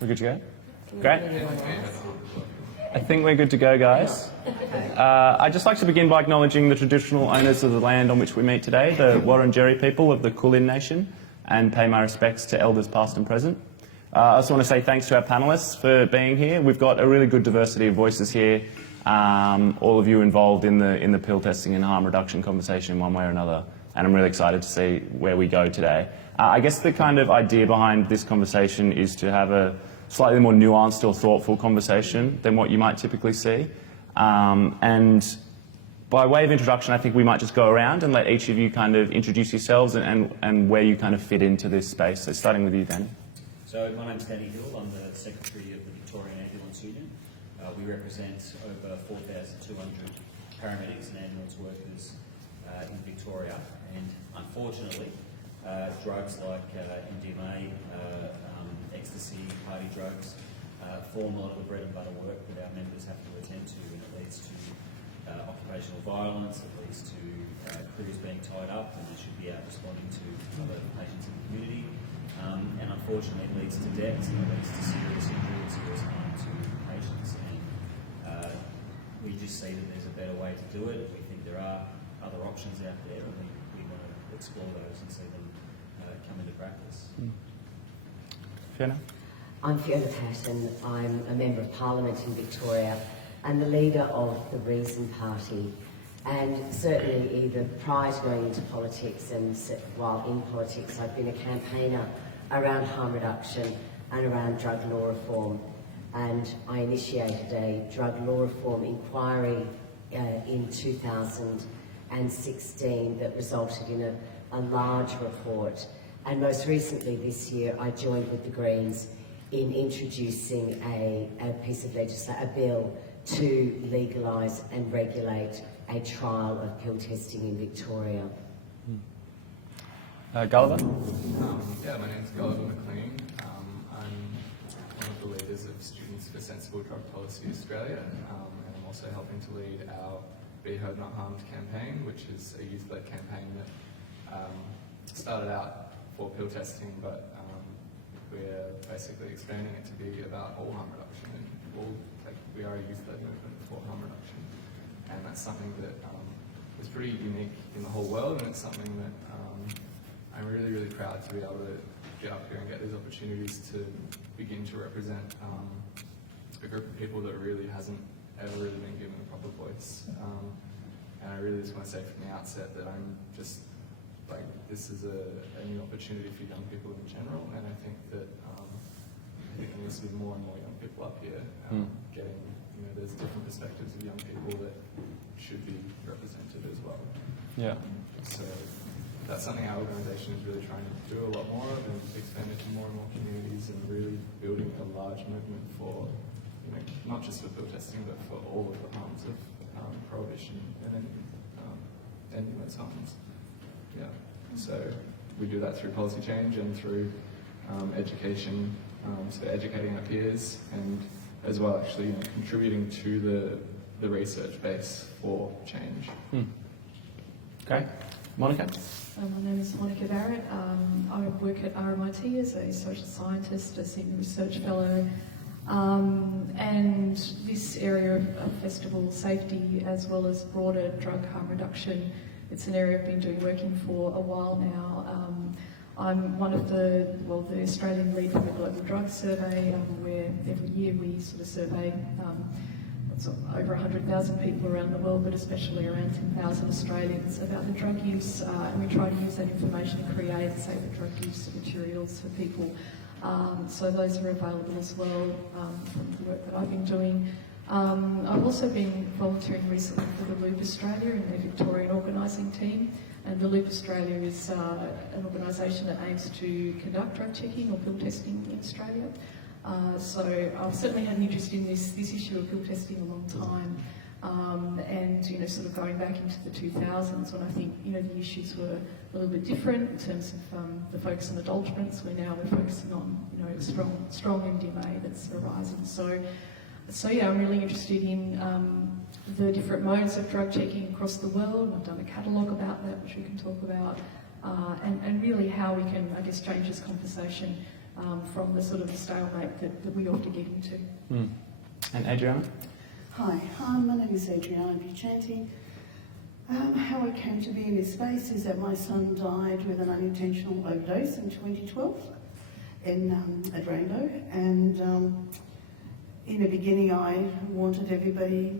We're good to go? Great. I think we're good to go, guys. I'd just like to begin by acknowledging the traditional owners of the land on which we meet today, the Wurundjeri people of the Kulin Nation, and pay my respects to elders past and present. I also want to say thanks to our panellists for being here. We've got a really good diversity of voices here, all of you involved in the pill testing and harm reduction conversation in one way or another, and I'm really excited to see where we go today. I guess the kind of idea behind this conversation is to have a slightly more nuanced or thoughtful conversation than what you might typically see. And by way of introduction, I think we might just go around and let each of you kind of introduce yourselves and where you kind of fit into this space. So starting with you, Danny. So my name's Danny Hill. I'm the Secretary of the Victorian Ambulance Union. We represent over 4,200 paramedics and ambulance workers in Victoria. And unfortunately, drugs like MDMA, ecstasy, party drugs, form a lot of the bread and butter work that our members have to attend to, and it leads to occupational violence, it leads to crews being tied up and they should be out responding to other patients in the community, and unfortunately it leads to deaths and it leads to serious injury and serious harm to patients. And we just see that there's a better way to do it. We think there are other options out there, and we want to explore those and see them come into practice. Fiona? I'm Fiona Patten. I'm a Member of Parliament in Victoria and the leader of the Reason Party. And certainly either prior to going into politics and while in politics, I've been a campaigner around harm reduction and around drug law reform. And I initiated a drug law reform inquiry in 2016 that resulted in a large report. And most recently this year, I joined with the Greens in introducing a piece of legislation, a bill to legalise and regulate a trial of pill testing in Victoria. Gulliver? Yeah, my name's Gulliver McLean. I'm one of the leaders of Students for Sensible Drug Policy Australia, and I'm also helping to lead our Be Heard Not Harmed campaign, which is a youth-led campaign that started out for pill testing, but we're basically expanding it to be about all harm reduction, and we are a youth-led movement for harm reduction, and that's something that is pretty unique in the whole world, and it's something that I'm really, really proud to be able to get up here and get these opportunities to begin to represent a group of people that really hasn't ever really been given a proper voice. And I really just want to say from the outset that I'm just this is a new opportunity for young people in general, and I think that there needs to be more and more young people up here getting, there's different perspectives of young people that should be represented as well. Yeah. So that's something our organisation is really trying to do a lot more of, and expand it to more and more communities, and really building a large movement for, not just for pill testing, but for all of the harms of prohibition and ending those harms. Yeah, so we do that through policy change and through education, so educating our peers, and as well actually contributing to the research base for change. Okay. Monica? My name is Monica Barrat. I work at RMIT as a social scientist, a senior research fellow, and this area of festival safety as well as broader drug harm reduction, it's an area I've been working for a while now. I'm one of the Australian lead for the Global Drug Survey, where every year we sort of survey over 100,000 people around the world, but especially around 10,000 Australians about the drug use, and we try to use that information to create, say, the drug use materials for people. So those are available as well from the work that I've been doing. I've also been volunteering recently for the Loop Australia in their Victorian organising team, and the Loop Australia is an organisation that aims to conduct drug checking or pill testing in Australia. So I've certainly had an interest in this issue of pill testing a long time, and sort of going back into the 2000s when I think the issues were a little bit different in terms of the focus on adulterants, where now we're focusing on strong MDMA that's arising. So yeah, I'm really interested in the different modes of drug checking across the world. I've done a catalogue about that, which we can talk about, and really how we can, I guess, change this conversation from the sort of stalemate that we often get into. And Adriana? Hi, my name is Adriana Buccianti. How I came to be in this space is that my son died with an unintentional overdose in 2012 at Rainbow, and in the beginning I wanted everybody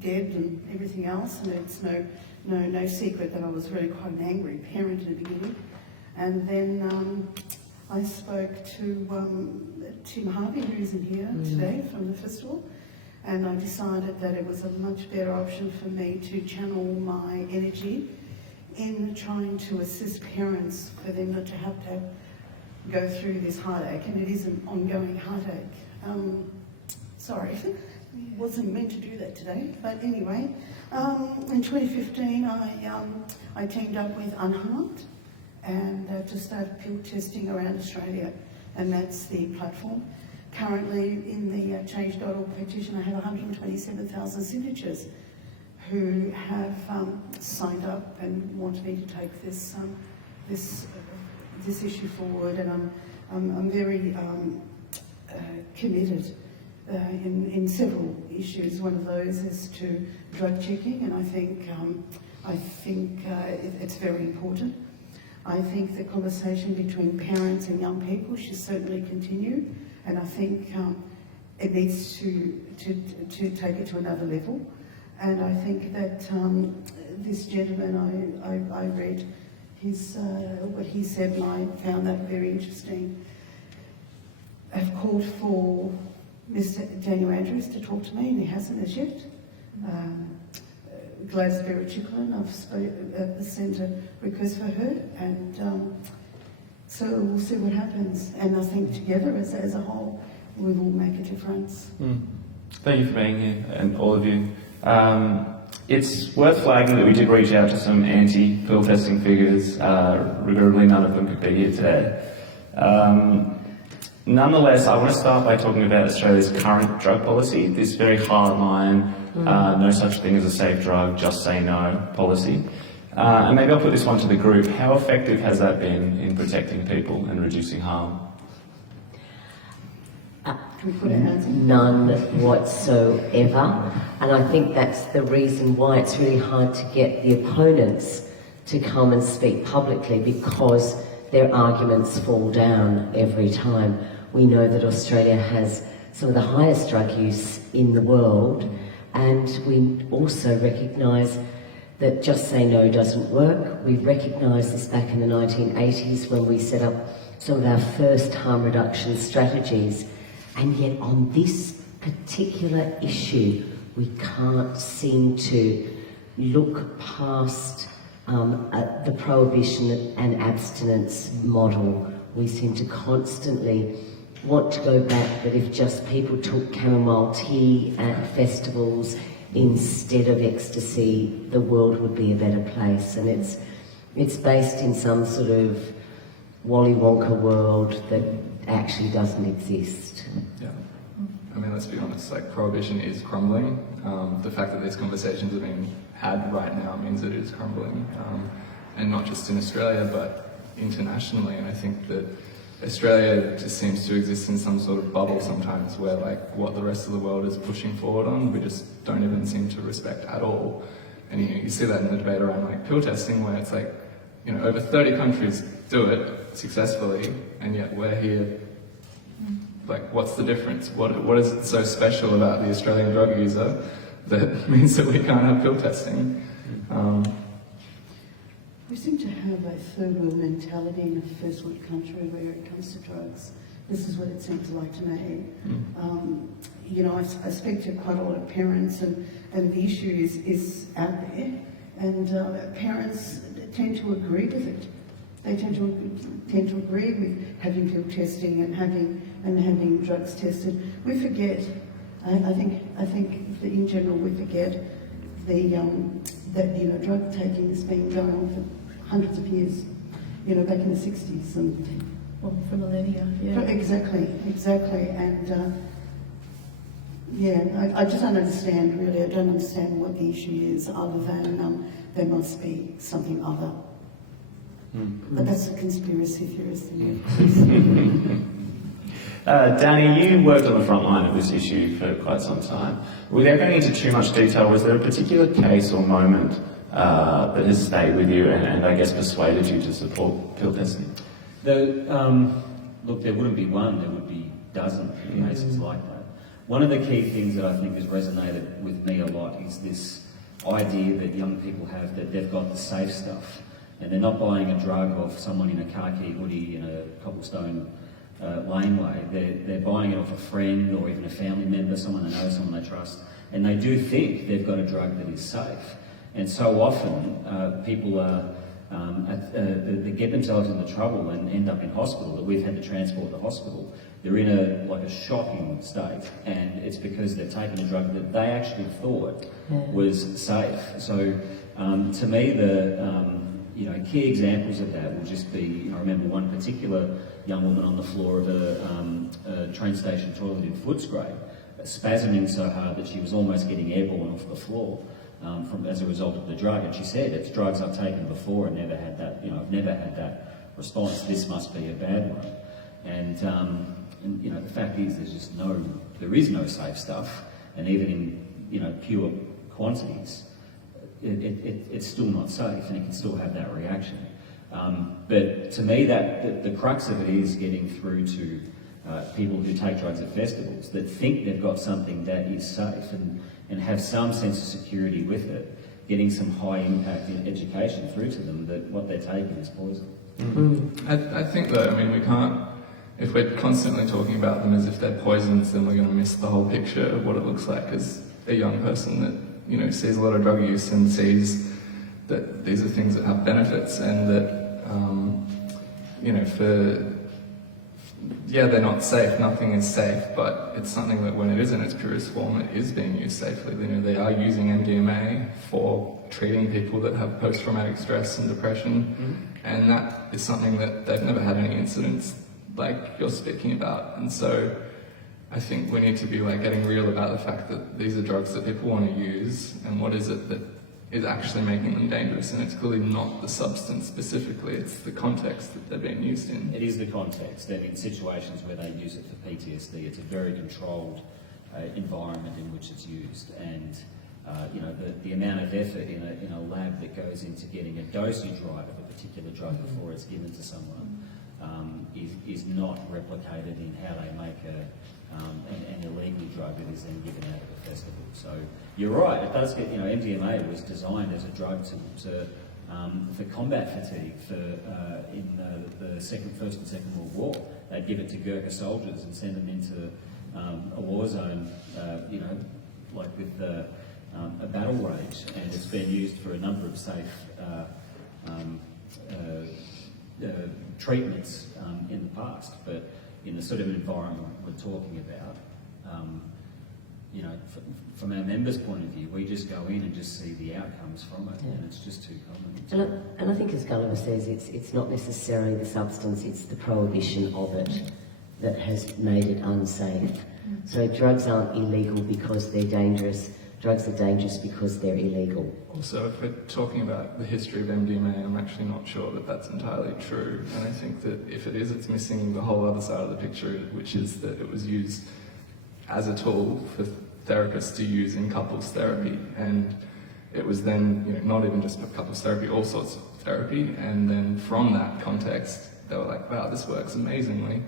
dead and everything else, and it's no secret that I was really quite an angry parent in the beginning. And then I spoke to Tim Harvey, who's in here today from the festival, and I decided that it was a much better option for me to channel my energy in trying to assist parents for them not to have to go through this heartache, and it is an ongoing heartache. Sorry, wasn't meant to do that today, but anyway, in 2015 I teamed up with Unharmed and to start pill testing around Australia, and that's the platform. Currently in the Change.org petition I have 127,000 signatures who have signed up and want me to take this issue forward, and I'm very committed in several issues. One of those is to drug checking, and I think it's very important. I think the conversation between parents and young people should certainly continue, and I think it needs to take it to another level. And I think that this gentleman, I read what he said, and I found that very interesting. I've called for Mr. Daniel Andrews to talk to me, and he hasn't as yet. Gladys Berejiklian, I've sent a request for her, and so we'll see what happens. And I think together, as a whole, we will make a difference. Thank you for being here, and all of you. It's worth flagging that we did reach out to some anti-pill testing figures. Regrettably, none of them could be here today. Nonetheless, I want to start by talking about Australia's current drug policy, this very hard line, no such thing as a safe drug, just say no policy. And maybe I'll put this one to the group. How effective has that been in protecting people and reducing harm? None whatsoever, and I think that's the reason why it's really hard to get the opponents to come and speak publicly, because their arguments fall down every time. We know that Australia has some of the highest drug use in the world, and we also recognise that just say no doesn't work. We recognised this back in the 1980s when we set up some of our first harm reduction strategies. And yet on this particular issue, we can't seem to look past the prohibition and abstinence model. We seem to constantly want to go back, that if just people took chamomile tea at festivals instead of ecstasy, the world would be a better place. And it's based in some sort of Wally Wonka world that actually doesn't exist. Yeah, I mean, let's be honest, like, prohibition is crumbling. The fact that these conversations are being had right now means that it is crumbling, and not just in Australia, but internationally. And I think that Australia just seems to exist in some sort of bubble sometimes, where, like, what the rest of the world is pushing forward on, we just don't even seem to respect at all. And you see that in the debate around, like, pill testing, where it's like, you know, over 30 countries do it successfully, and yet we're here. Like, what's the difference? What is so special about the Australian drug user that means that we can't have pill testing? We seem to have a third world mentality in a first world country where it comes to drugs. This is what it seems like to me. You know, I speak to quite a lot of parents, and the issue is out there, and parents tend to agree with it. They tend to agree with having pill testing and having drugs tested. We forget. I think that in general we forget that drug taking has been going on for hundreds of years. You know, back in the 60s and for millennia. Yeah. Exactly, and I just don't understand really. I don't understand what the issue is, other than there must be something other. But that's a conspiracy theorist thing. Danny, you worked on the front line of this issue for quite some time. Without going into too much detail, was there a particular case or moment that has stayed with you and I guess persuaded you to support pill testing? Look, there wouldn't be one, there would be dozens of cases like that. One of the key things that I think has resonated with me a lot is this idea that young people have that they've got the safe stuff and they're not buying a drug off someone in a khaki hoodie in a cobblestone laneway. They're buying it off a friend or even a family member, someone they know, someone they trust, and they do think they've got a drug that is safe. And so often people are they get themselves into trouble and end up in hospital, that we've had to transport to hospital. They're in a shocking state, and it's because they've taken a drug that they actually thought was safe. So to me, the key examples of that will just be, I remember one particular young woman on the floor of a train station toilet in Footscray, spasming so hard that she was almost getting airborne off the floor. As a result of the drug, and she said, "It's drugs I've taken before and never had that. I've never had that response. This must be a bad one." And the fact is, there is no safe stuff, and even in pure quantities, it's still not safe, and it can still have that reaction. But to me, that the crux of it is getting through to people who take drugs at festivals that think they've got something that is safe and have some sense of security with it, getting some high impact in education through to them that what they're taking is poison. I think though, we can't, if we're constantly talking about them as if they're poisons, then we're going to miss the whole picture of what it looks like as a young person that, sees a lot of drug use and sees that these are things that have benefits and that, they're not safe, nothing is safe, but it's something that when it is in its purest form, it is being used safely. They are using MDMA for treating people that have post-traumatic stress and depression, and that is something that they've never had any incidents like you're speaking about. And so I think we need to be getting real about the fact that these are drugs that people want to use, and what is it that is actually making them dangerous, and it's clearly not the substance specifically, it's the context that they're being used in. It is the context, and in situations where they use it for PTSD, it's a very controlled environment in which it's used, and the amount of effort in a lab that goes into getting a dosage right of a particular drug before it's given to someone is not replicated in how they make an illegal drug that is then given out at a festival. So you're right, it does get, MDMA was designed as a drug for combat fatigue in the First and Second World War. They'd give it to Gurkha soldiers and send them into a war zone, with a battle rage, and it's been used for a number of safe treatments in the past, but in the sort of environment we're talking about, from our members' point of view, we just go in and just see the outcomes from it, and it's just too common. And I think, as Gulliver says, it's not necessarily the substance, it's the prohibition of it that has made it unsafe. So drugs aren't illegal because they're dangerous. Drugs are dangerous because they're illegal. Also, if we're talking about the history of MDMA, I'm actually not sure that that's entirely true. And I think that if it is, it's missing the whole other side of the picture, which is that it was used as a tool for therapists to use in couples therapy. And it was then, not even just couples therapy, all sorts of therapy. And then from that context, they were like, wow, this works amazingly.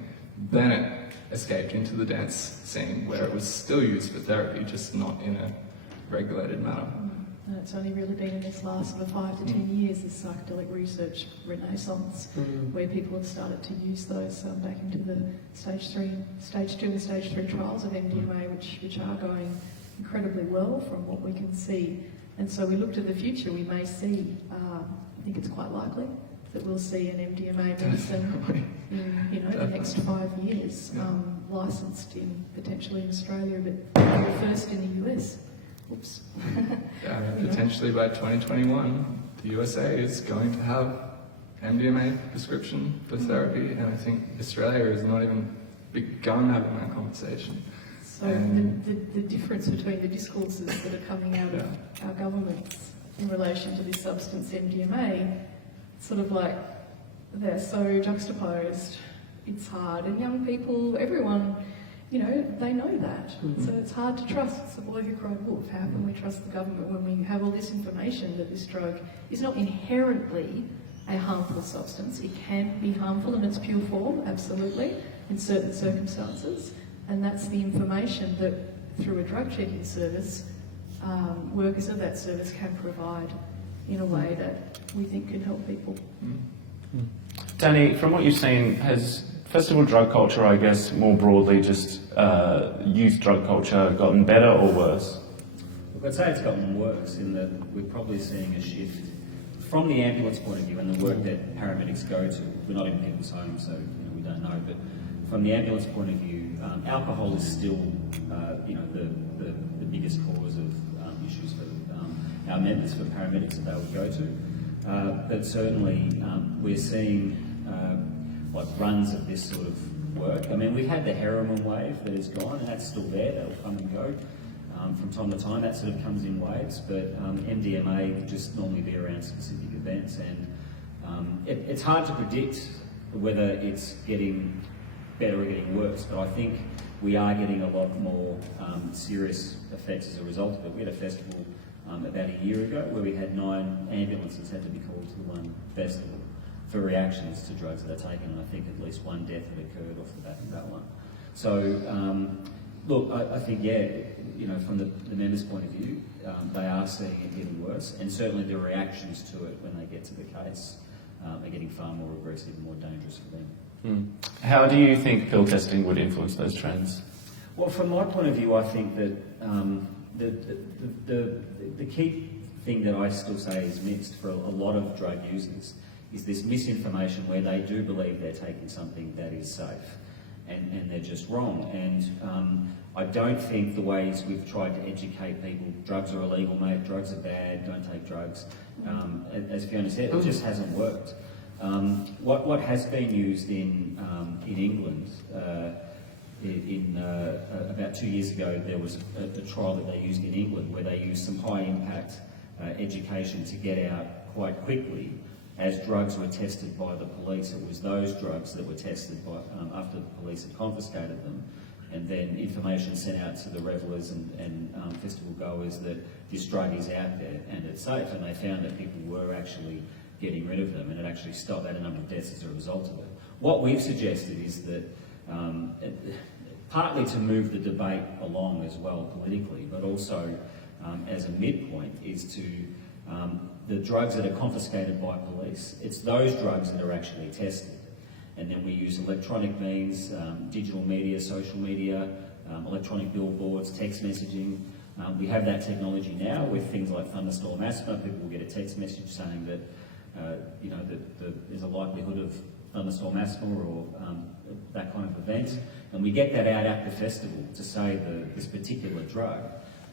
Then it escaped into the dance scene where it was still used for therapy, just not in a regulated manner. And it's only really been in this last 5 to 10 years, this psychedelic research renaissance, where people have started to use those back into the stage 2 and stage 3 trials of MDMA, which are going incredibly well from what we can see. And so we look to the future, we may see, I think it's quite likely, that we'll see an MDMA medicine in the next 5 years, licensed potentially in Australia, but first in the US. Oops. Potentially by 2021, the USA is going to have MDMA prescription for therapy, and I think Australia has not even begun having that conversation. So the difference between the discourses that are coming out of our governments in relation to this substance, MDMA, sort of like they're so juxtaposed. It's hard, and young people, everyone, you know, they know that. So it's hard to trust. It's the boy who cried wolf. How can we trust the government when we have all this information that this drug is not inherently a harmful substance? It can be harmful in its pure form, absolutely, in certain circumstances, and that's the information that, through a drug checking service, workers of that service can provide in a way that we think can help people. Danny, from what you've seen, has festival drug culture, I guess, more broadly, just youth drug culture, gotten better or worse? Look, I'd say it's gotten worse in that we're probably seeing a shift from the ambulance point of view and the work that paramedics go to. We're not in people's homes, so we don't know. But from the ambulance point of view, alcohol is still, the biggest cause of issues for our members, for paramedics that they would go to. But certainly, we're seeing like runs of this sort of work. I mean, we've had the heroin wave that is gone, and that's still there. That'll come and go from time to time. That sort of comes in waves, but MDMA would just normally be around specific events, and it's hard to predict whether it's getting better or getting worse. But I think we are getting a lot more serious effects as a result of it. We had a festival about a year ago where we had 9 ambulances had to be called to one festival for reactions to drugs that are taken, and I think at least 1 death had occurred off the back of that one. So, look, I think, from the members' point of view, they are seeing it getting worse, and certainly the reactions to it when they get to the case are getting far more aggressive and more dangerous for them. How do you think pill testing would influence those trends? Well, from my point of view, I think that the key thing that I still say is mixed for a lot of drug users is this misinformation where they do believe they're taking something that is safe, and they're just wrong. And I don't think the ways we've tried to educate people, drugs are illegal, mate, drugs are bad, don't take drugs, as Fiona said, it just hasn't worked. What has been used in England, about 2 years ago, there was a trial that they used in England where they used some high impact education to get out quite quickly as drugs were tested by the police. It was those drugs that were tested by, after the police had confiscated them, and then information sent out to the revellers and festival goers that this drug is out there and it's safe, and they found that people were actually getting rid of them, and it actually stopped at a number of deaths as a result of it. What we've suggested is that, partly to move the debate along as well politically, but also as a midpoint, is to the drugs that are confiscated by police, it's those drugs that are actually tested. And then we use electronic means, digital media, social media, electronic billboards, text messaging. We have that technology now with things like thunderstorm asthma. People will get a text message saying that, that there's a likelihood of thunderstorm asthma or that kind of event. And we get that out at the festival to say this particular drug,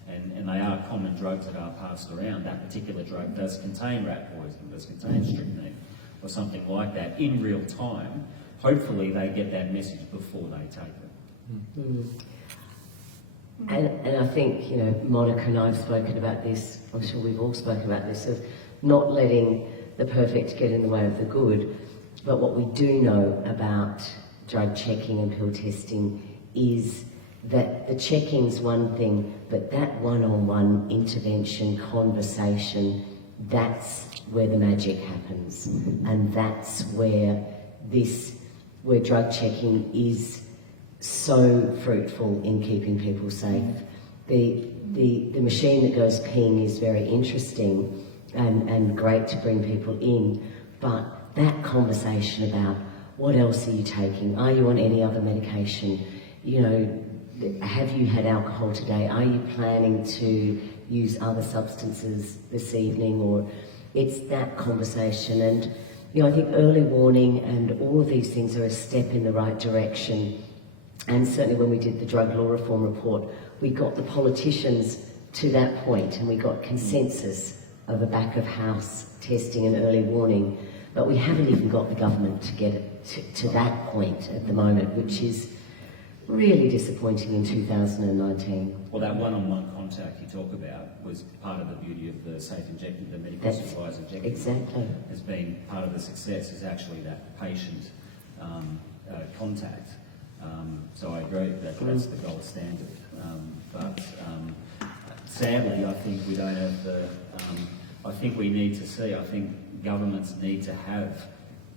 and they are common drugs that are passed around. That particular drug does contain rat poison, does contain strychnine, or something like that in real time. Hopefully they get that message before they take it. And I think, Monica and I have spoken about this, I'm sure we've all spoken about this, of not letting the perfect get in the way of the good. But what we do know about drug checking and pill testing is that the checking's one thing, but that one-on-one intervention, conversation, that's where the magic happens. And that's where drug checking is so fruitful in keeping people safe. The machine that goes ping is very interesting and great to bring people in, but that conversation about what else are you taking? Are you on any other medication? Have you had alcohol today? Are you planning to use other substances this evening? Or it's that conversation. And, I think early warning and all of these things are a step in the right direction. And certainly when we did the drug law reform report, we got the politicians to that point, and we got consensus of a back of house testing and early warning. But we haven't even got the government to get it to that point at the moment, which is really disappointing in 2019. Well, that one-on-one contact you talk about was part of the beauty of the safe injecting, the medical That's supervised injecting. exactly. Has been part of the success is actually that patient contact. So I agree that that's the gold standard. But sadly, I think we don't have the. I think we need to see. I think governments need to have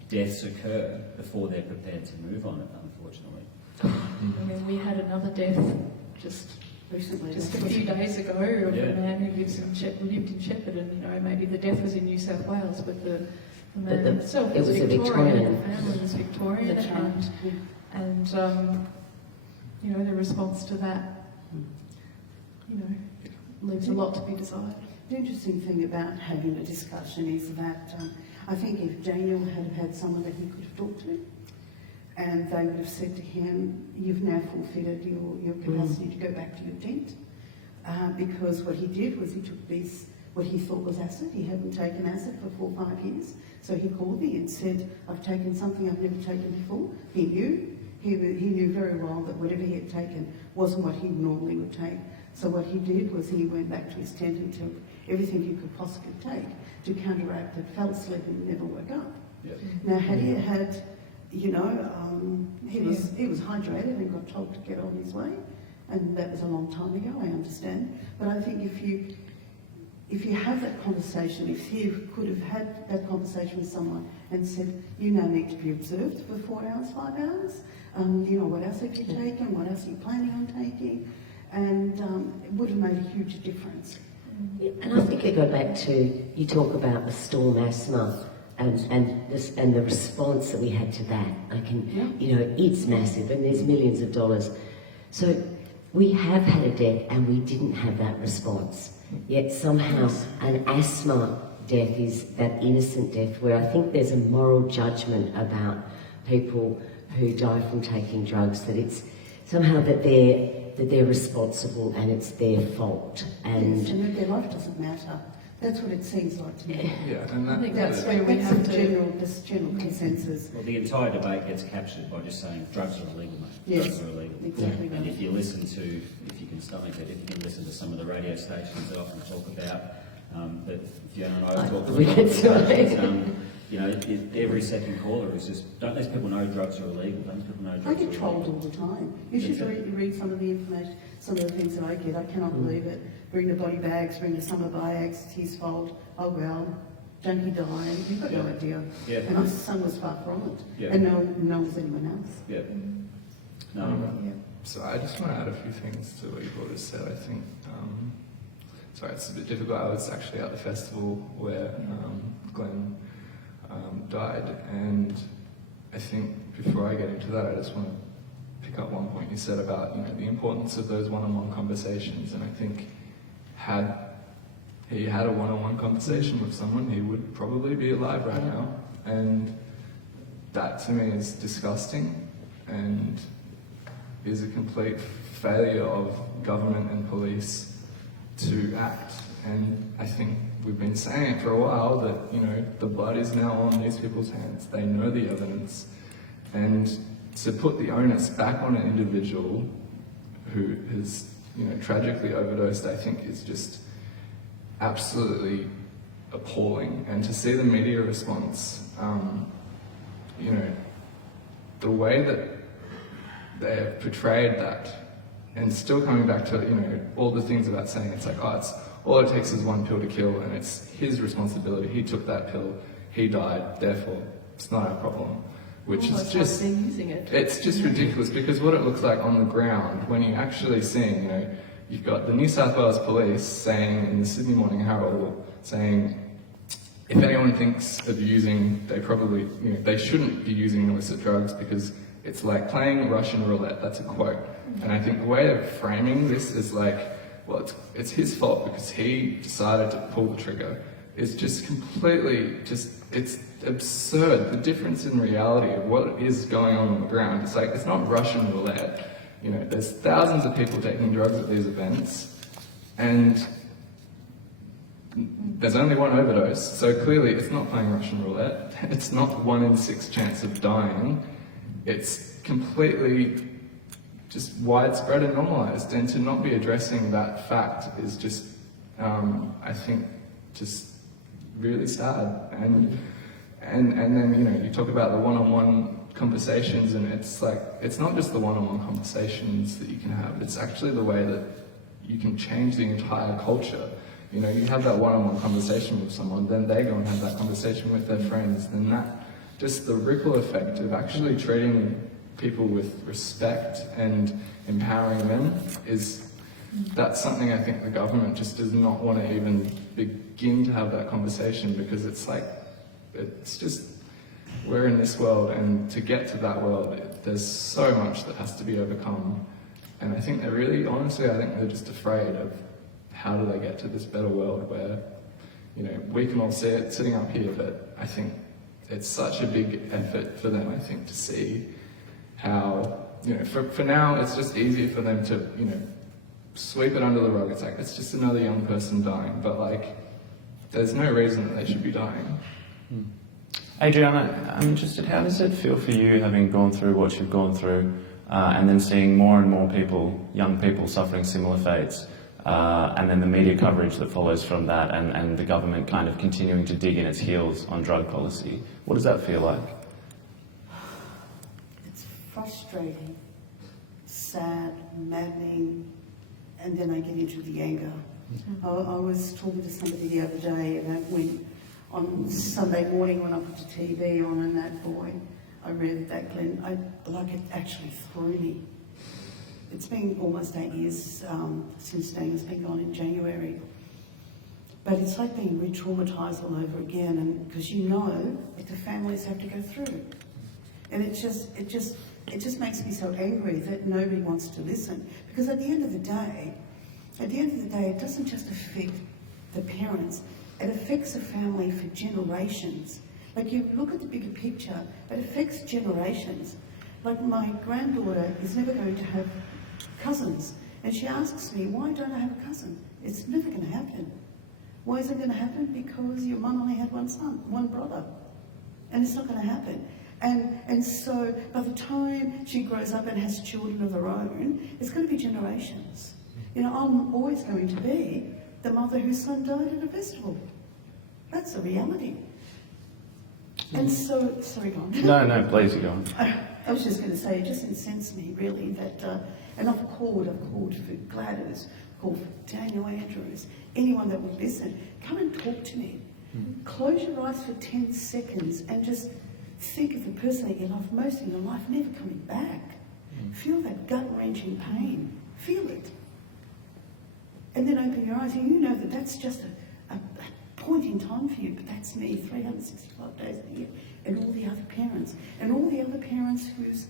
deaths occur before they're prepared to move on it. Unfortunately. I mean, we had another death just Recently, a few days ago of Yeah. a man who lived in Shepparton. You know, maybe the death was in New South Wales, but the man But himself it was was a Victorian. Victorian. The family was Victorian, That's right. and you know, the response to that, you know, leaves a lot to be desired. The interesting thing about having a discussion is that I think if Daniel had had someone that he could have talked to, and they would have said to him, you've now forfeited your capacity to go back to your tent. Because what he did was he took this, what he thought was acid. He hadn't taken acid for 4 or 5 years. So he called me and said, I've taken something I've never taken before. He knew. He knew very well that whatever he had taken wasn't what he normally would take. So what he did was he went back to his tent and took everything he could possibly take to counteract it, fell asleep and never woke up. Yeah. Now, had he had, you know, he was hydrated and got told to get on his way, and that was a long time ago, I understand. But I think if you have that conversation, if he could have had that conversation with someone and said, you now need to be observed for 4 hours, 5 hours, you know, what else have you taken, what else are you planning on taking, and it would have made a huge difference. And I think it got back to, you talk about the storm asthma and the response that we had to that. You know, it's massive and there's millions of dollars. So we have had a death and we didn't have that response. Yet somehow an asthma death is that innocent death where I think there's a moral judgment about people who die from taking drugs, that it's somehow that they're responsible and it's their fault. And Yes, and that their life doesn't matter. That's what it seems like to me. Yeah, and I think that's that, where we have That's to. this general consensus. Well, the entire debate gets captured by just saying drugs are illegal, mate. Yes, Drugs are illegal. exactly And right. if you listen to, if you can stomach it, if you can listen to some of the radio stations that often talk about, that Fiona and I have talked we about, get to you know, every second caller is just, don't these people know drugs are illegal? Don't these people know I drugs are get trolled illegal? all the time. You should read some of the information, some of the things that I get. I cannot believe it. Bring the body bags, bring the summer bags, it's his fault. Oh well, junkie died. You've got no idea. Yeah. And my son was far from it. Yeah. And no one was anyone else. Yeah. No, Yeah. So I just want to add a few things to what you've already said. I think, sorry, it's a bit difficult. I was actually at the festival where Glenn died, and I think before I get into that, I just want to pick up one point you said about, you know, the importance of those one-on-one conversations. And I think had he had a one-on-one conversation with someone, he would probably be alive right now. And that to me is disgusting and is a complete failure of government and police to act. And I think we've been saying for a while that, you know, the blood is now on these people's hands. They know the evidence. And to put the onus back on an individual who has, you know, tragically overdosed, I think is just absolutely appalling. And to see the media response, you know, the way that they have portrayed that, and still coming back to, you know, all the things about saying it's like, oh, it's all it takes is one pill to kill, and it's his responsibility. He took that pill, he died, therefore it's not our problem. Which Almost is just, like they're using it. it's just ridiculous, because what it looks like on the ground when you're actually seeing, you know, you've got the New South Wales Police saying in the Sydney Morning Herald, saying if anyone thinks of using, they probably, you know, they shouldn't be using illicit drugs because it's like playing Russian roulette. That's a quote. And I think the way of framing this is like, well, it's his fault because he decided to pull the trigger. It's just completely, it's absurd. The difference in reality of what is going on the ground. It's like, it's not Russian roulette. You know, there's thousands of people taking drugs at these events, and there's only one overdose. So clearly it's not playing Russian roulette. It's not 1 in 6 chance of dying. It's completely just widespread and normalised, and to not be addressing that fact is just, I think, just really sad. And then, you know, you talk about the one-on-one conversations, and it's like, it's not just the one-on-one conversations that you can have, it's actually the way that you can change the entire culture. You know, you have that one-on-one conversation with someone, then they go and have that conversation with their friends, then that, just the ripple effect of actually treating people with respect and empowering them that's something I think the government just does not want to even begin to have that conversation, because it's like, it's just, we're in this world, and to get to that world, there's so much that has to be overcome. And I think they're really, honestly, I think they're just afraid of how do they get to this better world where, you know, we can all see it sitting up here, but I think it's such a big effort for them, I think, to see how, you know, for now, it's just easier for them to, you know, sweep it under the rug. It's like, it's just another young person dying, but like, there's no reason that they should be dying. Adriana, I'm interested, how does it feel for you, having gone through what you've gone through, and then seeing more and more people, young people, suffering similar fates, and then the media coverage that follows from that, and the government kind of continuing to dig in its heels on drug policy? What does that feel like? It's frustrating, sad, maddening, and then I get into the anger. I was talking to somebody the other day about when, on Sunday morning when I put the TV on and that boy, I read that Glenn, it actually threw me. It's been almost 8 years since Dana's been gone in January. But it's like being re-traumatised all over again, and because you know what the families have to go through. And it just makes me so angry that nobody wants to listen. Because at the end of the day, it doesn't just affect the parents, it affects a family for generations. Like, you look at the bigger picture, it affects generations. Like, my granddaughter is never going to have cousins, and she asks me, why don't I have a cousin? It's never going to happen. Why is it going to happen? Because your mum only had one son, one brother, and it's not going to happen. And so by the time she grows up and has children of her own, it's going to be generations. You know, I'm always going to be the mother whose son died at a festival. That's the reality. And so, sorry, go on. No, please, go on. I was just going to say, it just incensed me, really, that, and I've called for Gladys, called for Daniel Andrews, anyone that would listen, come and talk to me. Close your eyes for 10 seconds and just think of the person that you love most in your life never coming back. Feel that gut-wrenching pain. Feel it. And then open your eyes, and you know that that's just a point in time for you, but that's me 365 days a year, and all the other parents, and all the other parents whose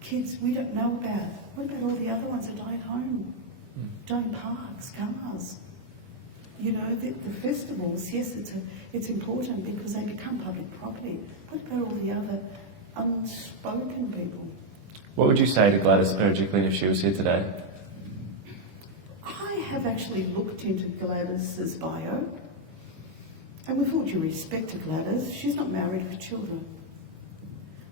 kids we don't know about. What about all the other ones that die at home? Die in parks, cars? You know, the festivals, yes, it's important because they become public property. What about all the other unspoken people? What would you say to Gladys Berejiklian if she was here today? I have actually looked into Gladys's bio, and with all due respect to Gladys, she's not married with children.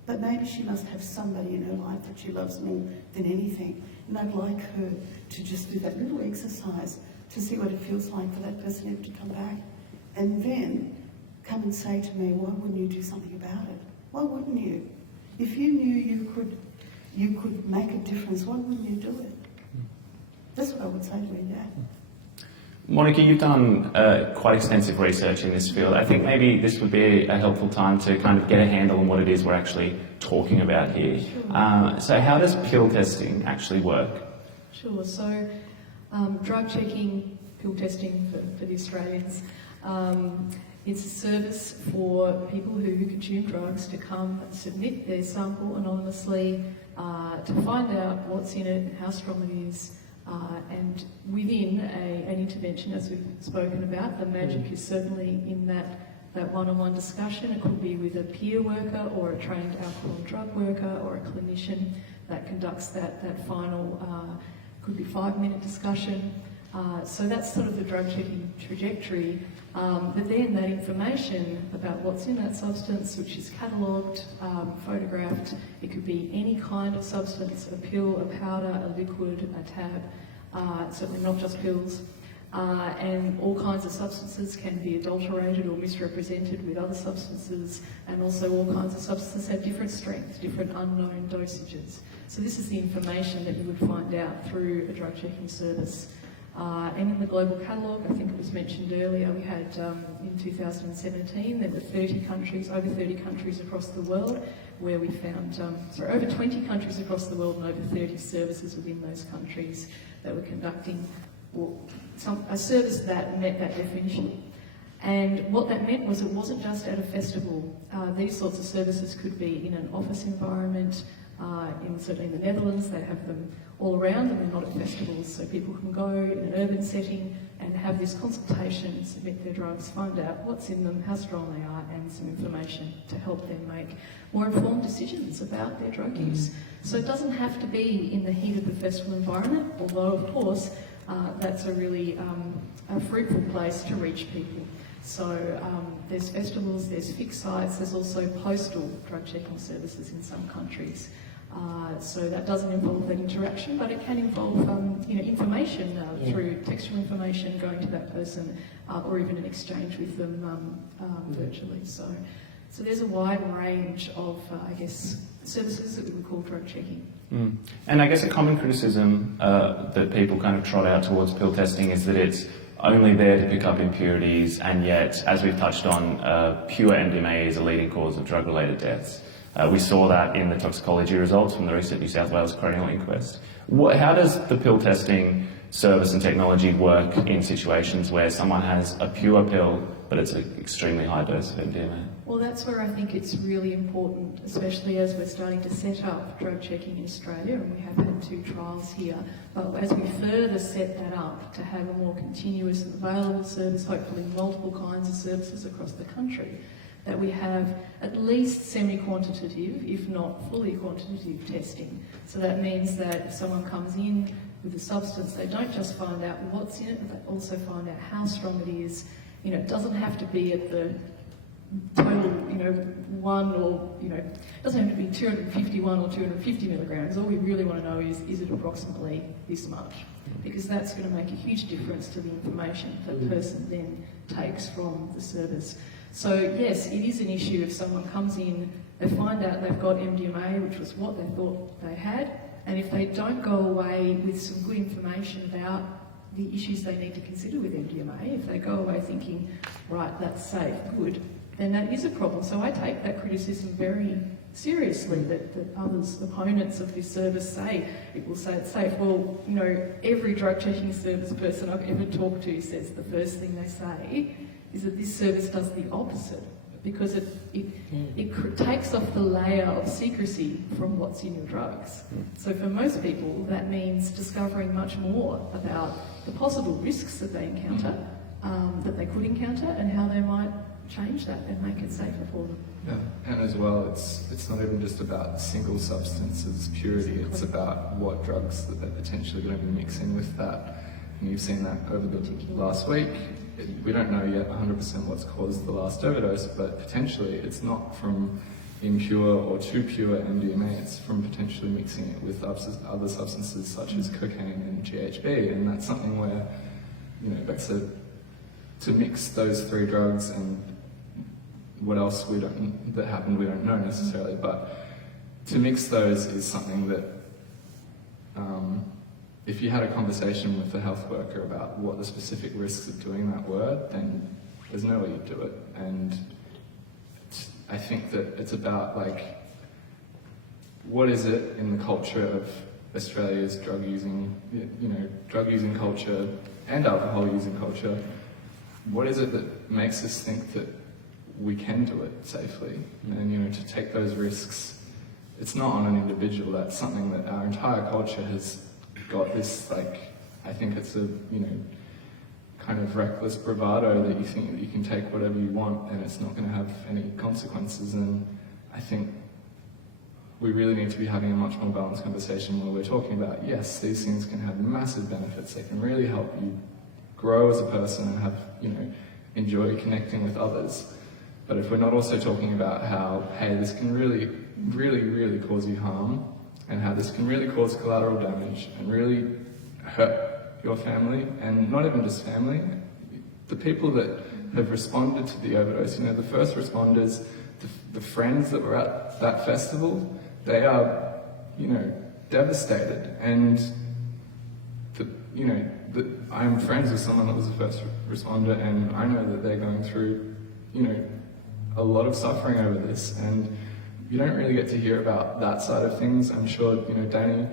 But maybe she must have somebody in her life that she loves more than anything. And I'd like her to just do that little exercise to see what it feels like for that person ever to come back. And then come and say to me, why wouldn't you do something about it? Why wouldn't you? If you knew you could make a difference, why wouldn't you do it? That's what I would say to her, yeah. Monica, you've done quite extensive research in this field. I think maybe this would be a helpful time to kind of get a handle on what it is we're actually talking about here. Sure. So how does pill testing actually work? Sure. So drug checking, pill testing for the Australians, it's a service for people who consume drugs to come submit their sample anonymously to find out what's in it, how strong it is, and within an intervention, as we've spoken about, the magic is certainly in that one-on-one discussion. It could be with a peer worker or a trained alcohol and drug worker or a clinician that conducts that final, could be 5-minute discussion. So that's sort of the drug checking trajectory. But then that information about what's in that substance, which is catalogued, photographed, it could be any kind of substance, a pill, a powder, a liquid, a tab, certainly not just pills. And all kinds of substances can be adulterated or misrepresented with other substances, and also all kinds of substances have different strengths, different unknown dosages. So this is the information that you would find out through a drug checking service. And in the global catalogue, I think it was mentioned earlier, we had in 2017, there were 30 countries, over 30 countries across the world, where we found, over 20 countries across the world and over 30 services within those countries that were conducting a service that met that definition. And what that meant was it wasn't just at a festival. These sorts of services could be in an office environment, certainly in the Netherlands, they have them all around and they're not at festivals, so people can go in an urban setting and have this consultation, submit their drugs, find out what's in them, how strong they are, and some information to help them make more informed decisions about their drug use. So it doesn't have to be in the heat of the festival environment, although of course that's a really a fruitful place to reach people. So there's festivals, there's fixed sites, there's also postal drug checking services in some countries. So that doesn't involve that interaction, but it can involve information through textual information going to that person, or even an exchange with them virtually. So there's a wide range of, services that we would call drug checking. And I guess a common criticism that people kind of trot out towards pill testing is that it's only there to pick up impurities, and yet, as we've touched on, pure MDMA is a leading cause of drug-related deaths. We saw that in the toxicology results from the recent New South Wales coronial inquest. How does the pill testing service and technology work in situations where someone has a pure pill, but it's an extremely high dose of MDMA? Well, that's where I think it's really important, especially as we're starting to set up drug checking in Australia, and we have had 2 trials here. But as we further set that up to have a more continuous and available service, hopefully multiple kinds of services across the country, that we have at least semi-quantitative, if not fully quantitative testing. So that means that if someone comes in with a substance, they don't just find out what's in it, but they also find out how strong it is. It doesn't have to be at the total, one or, it doesn't have to be 251 or 250 milligrams. All we really want to know is it approximately this much? Because that's going to make a huge difference to the information that the person then takes from the service. So yes, it is an issue if someone comes in, they find out they've got MDMA, which was what they thought they had, and if they don't go away with some good information about the issues they need to consider with MDMA, if they go away thinking, right, that's safe, good, then that is a problem. So I take that criticism very seriously, that others, opponents of this service say, it will say it's safe. Well, every drug checking service person I've ever talked to says the first thing they say is that this service does the opposite, because it takes off the layer of secrecy from what's in your drugs. So for most people, that means discovering much more about the possible risks that they encounter, that they could encounter, and how they might change that and make it safer for them. Yeah, and as well, it's not even just about single substances purity, it's about what drugs that they're potentially going to be mixing with that. And you've seen that over the last week. We don't know yet 100% what's caused the last overdose, but potentially it's not from impure or too pure MDMA, it's from potentially mixing it with other substances such as cocaine and GHB, and that's something where, to mix those 3 drugs and what else that happened we don't know necessarily, but to mix those is something that if you had a conversation with a health worker about what the specific risks of doing that were, then there's no way you'd do it. And I think that it's about what is it in the culture of Australia's drug using culture and alcohol using culture, what is it that makes us think that we can do it safely? And to take those risks, it's not on an individual, that's something that our entire culture has got this, I think it's a, kind of reckless bravado that you think that you can take whatever you want and it's not going to have any consequences. And I think we really need to be having a much more balanced conversation where we're talking about, yes, these things can have massive benefits, they can really help you grow as a person and have, enjoy connecting with others. But if we're not also talking about how, hey, this can really, really, really cause you harm, and how this can really cause collateral damage and really hurt your family, and not even just family, the people that have responded to the overdose, you know, the first responders, the friends that were at that festival, they are, you know, devastated. And, I'm friends with someone that was a first responder, and I know that they're going through, you know, a lot of suffering over this, and you don't really get to hear about that side of things. I'm sure, you know, Danny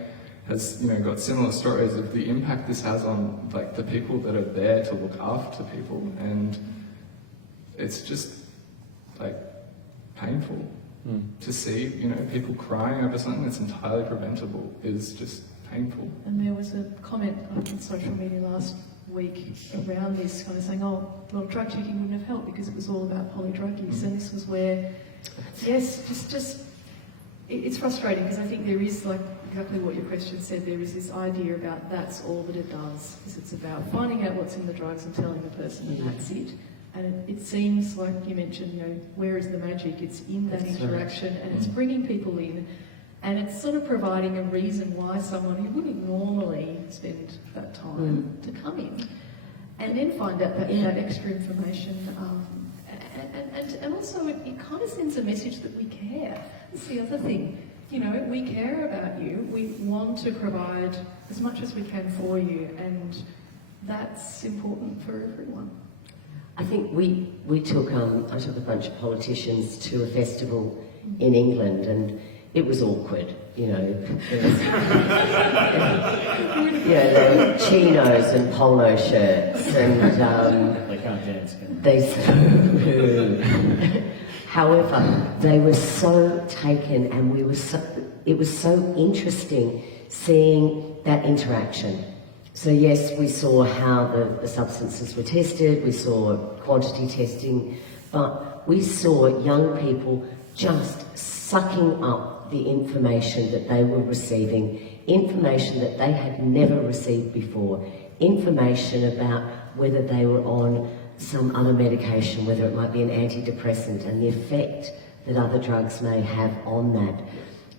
has, you know, got similar stories of the impact this has on, like, the people that are there to look after people, and it's just, like, painful to see, you know, people crying over something that's entirely preventable is just painful. And there was a comment on social media last week around this, kind of saying, oh, well, drug checking wouldn't have helped because it was all about polydrug use. And this was where, yes, it's frustrating because I think there is, like exactly what your question said, there is this idea about that's all that it does, because it's about finding out what's in the drugs and telling the person that that's it. And it seems like you mentioned, you know, where is the magic? It's in that interaction, and it's bringing people in, and it's sort of providing a reason why someone who wouldn't normally spend that time to come in and then find out that extra information. And also it kind of sends a message that we care. That's the other thing. You know, we care about you. We want to provide as much as we can for you, and that's important for everyone. I think we took I took a bunch of politicians to a festival in England, and it was awkward, you know. There were chinos and polo shirts, and they can't dance, can they? However, they were so taken, and it was so interesting seeing that interaction. So yes, we saw how the substances were tested, we saw quantity testing, but we saw young people just sucking up the information that they were receiving, information that they had never received before, information about whether they were on some other medication, whether it might be an antidepressant, and the effect that other drugs may have on that.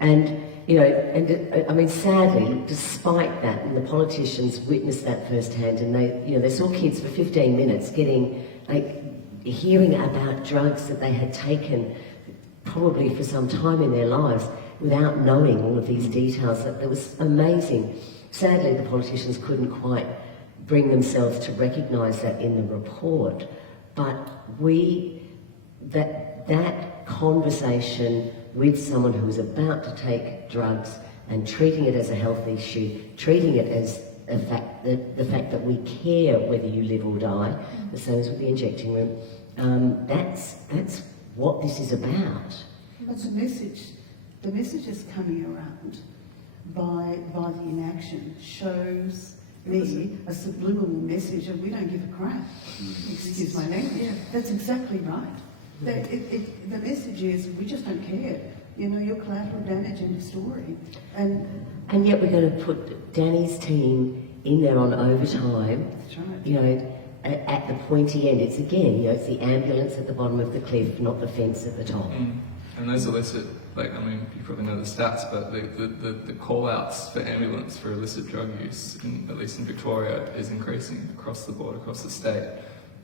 And you know, I mean, sadly, despite that, and the politicians witnessed that firsthand, and they saw kids for 15 minutes hearing about drugs that they had taken probably for some time in their lives without knowing all of these details. That was amazing. Sadly, the politicians couldn't quite bring themselves to recognise that in the report, but that conversation with someone who was about to take drugs and treating it as a health issue, treating it as the fact that we care whether you live or die, the same as with the injecting room, that's what this is about. That's a message. The message is coming around by the inaction shows me a subliminal message of we don't give a crap. Excuse my language. Yeah. That's exactly right. The message is we just don't care. You know, your collateral damage in the story. And yet we're going to put Danny's team in there on overtime. That's right. You know, at the pointy end. It's again, you know, it's the ambulance at the bottom of the cliff, not the fence at the top. And those illicit, like, I mean, you probably know the stats, but the call-outs for ambulance for illicit drug use, at least in Victoria, is increasing across the board, across the state.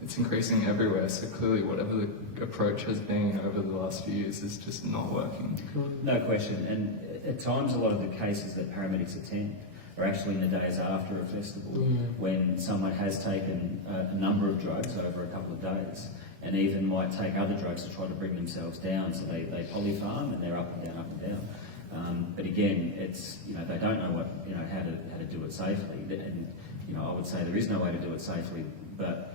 It's increasing everywhere, so clearly whatever the approach has been over the last few years is just not working. No question, and at times a lot of the cases that paramedics attend are actually in the days after a festival, when someone has taken a number of drugs over a couple of days, and even might take other drugs to try to bring themselves down, so they polypharm and they're up and down. But again, it's, you know, they don't know how to do it safely, and you know, I would say there is no way to do it safely, but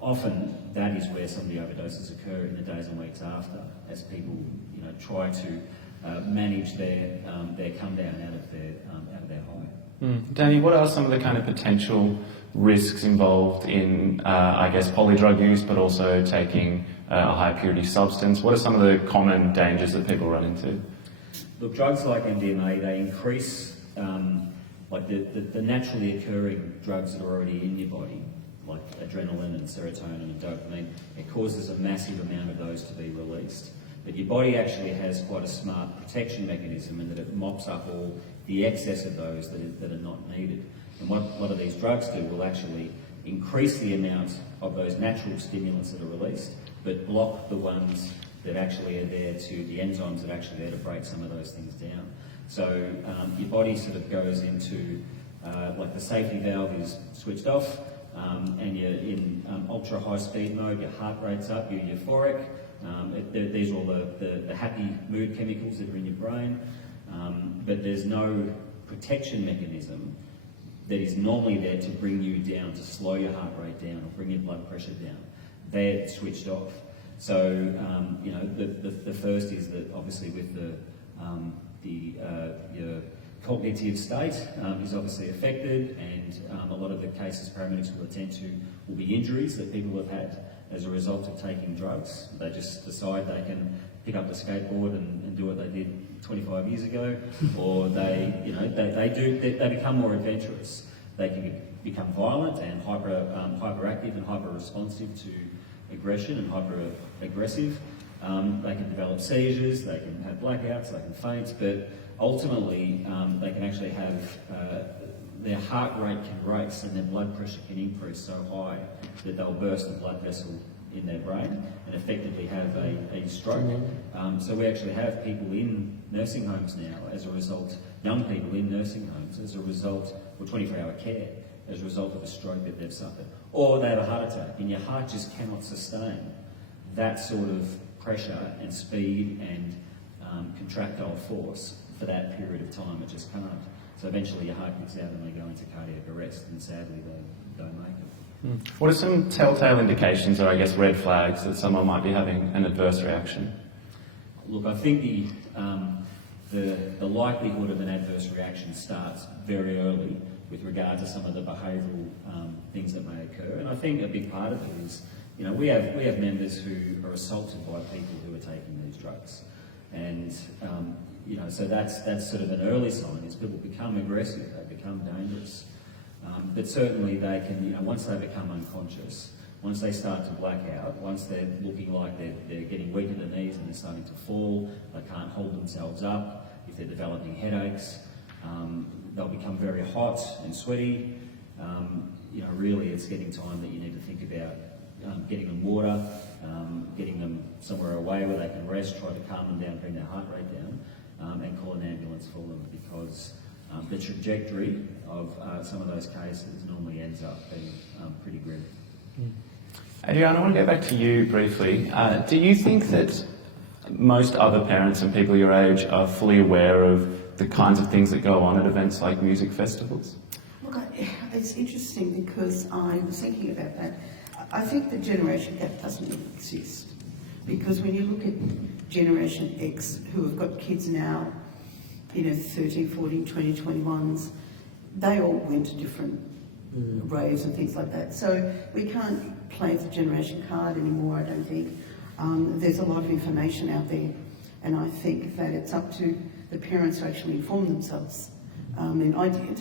often that is where some of the overdoses occur in the days and weeks after, as people, you know, try to manage their come down out of their high. Danny, what are some of the kind of potential risks involved in, I guess, polydrug use, but also taking a high purity substance? What are some of the common dangers that people run into? Look, drugs like MDMA, they increase like the naturally occurring drugs that are already in your body. like adrenaline and serotonin and dopamine. It causes a massive amount of those to be released. But your body actually has quite a smart protection mechanism in that it mops up all the excess of those that are not needed. And what a lot of these drugs do will actually increase the amount of those natural stimulants that are released, but block the ones that actually are there to, the enzymes that are actually there to break some of those things down. So your body sort of goes into, like the safety valve is switched off, and you're in ultra high speed mode, your heart rate's up, you're euphoric. These are all the happy mood chemicals that are in your brain, but there's no protection mechanism that is normally there to bring you down, to slow your heart rate down or bring your blood pressure down. They're switched off. So, you know, the first is that obviously with your cognitive state is obviously affected, and a lot of the cases paramedics will attend to will be injuries that people have had as a result of taking drugs. They just decide they can pick up the skateboard and do what they did 25 years ago, or they become more adventurous. They can become violent and hyperactive and hyper-responsive to aggression and hyper-aggressive. They can develop seizures, they can have blackouts, they can faint, but ultimately they can actually have their heart rate can race and their blood pressure can increase so high that they'll burst a blood vessel in their brain and effectively have a stroke. So we actually have people in nursing homes now as a result, young people in nursing homes as a result, or 24-hour care, as a result of a stroke that they've suffered. Or they have a heart attack, and your heart just cannot sustain that sort of pressure and speed and contractile force for that period of time. It just can't. So eventually your heart kicks out and they go into cardiac arrest, and sadly they don't make it. What are some telltale indications, or I guess red flags, that someone might be having an adverse reaction? Look, I think the likelihood of an adverse reaction starts very early with regard to some of the behavioural things that may occur, and I think a big part of it is, you know, we have members who are assaulted by people who are taking these drugs, and you know, so that's sort of an early sign. Is people become aggressive, they become dangerous, but certainly they can, you know, once they become unconscious, once they start to black out, once they're looking like they're getting weak at the knees and they're starting to fall, they can't hold themselves up, if they're developing headaches, they'll become very hot and sweaty. You know, really it's getting time that you need to think about getting them water, getting them somewhere away where they can rest, try to calm them down, bring their heart rate down, and call an ambulance for them, because the trajectory of some of those cases normally ends up being pretty grim. Adriana, I want to go back to you briefly. Do you think that most other parents and people your age are fully aware of the kinds of things that go on at events like music festivals? Look, it's interesting because I was thinking about that. I think the generation gap doesn't even exist, because when you look at Generation X, who have got kids now, you know, 13, 14, 20, 21s, they all went to different raves and things like that. So we can't play the generation card anymore, I don't think. There's a lot of information out there, and I think that it's up to the parents to actually inform themselves. And I did.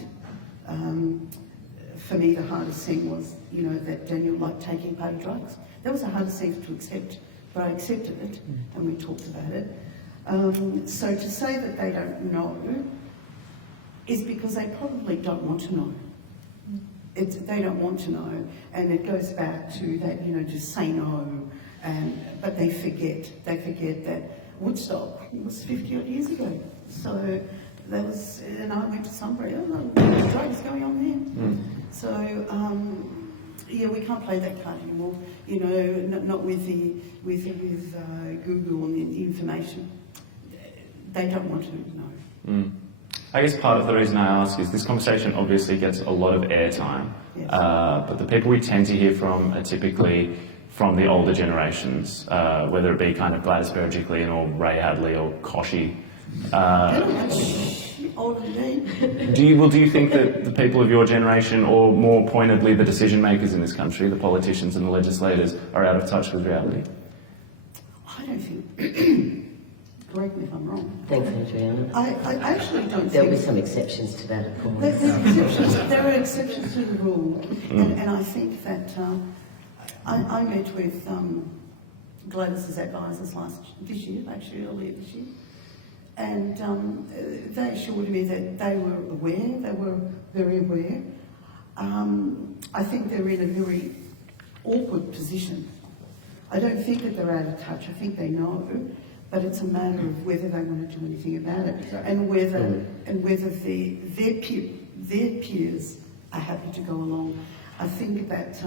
For me, the hardest thing was, you know, that Daniel liked taking paid drugs. That was the hardest thing to accept, but I accepted it, and we talked about it. So to say that they don't know is because they probably don't want to know. They don't want to know, and it goes back to that, you know, just say no, but they forget that Woodstock was 50 odd years ago. So that was, and I went to somewhere, there's drugs going on there. So, yeah, we can't play that card anymore, you know, not with Google and the information. They don't want to know. I guess part of the reason I ask is this conversation obviously gets a lot of airtime, Yes. but the people we tend to hear from are typically from the older generations, whether it be kind of Gladys Berejiklian or Ray Hadley or Koshy. Older than me. Do you think that the people of your generation, or more pointedly the decision makers in this country, the politicians and the legislators, are out of touch with reality? I don't think. correct me if I'm wrong. Thanks, Adriana. I actually don't There'll be think... some exceptions to that, of course. There are exceptions to the rule, and I think that I met with Gladys's advisors this year, actually earlier this year, and they assured me that they were aware, they were very aware. I think they're in a very awkward position. I don't think that they're out of touch. I think they know, but it's a matter of whether they want to do anything about it, and whether their peers are happy to go along. I think that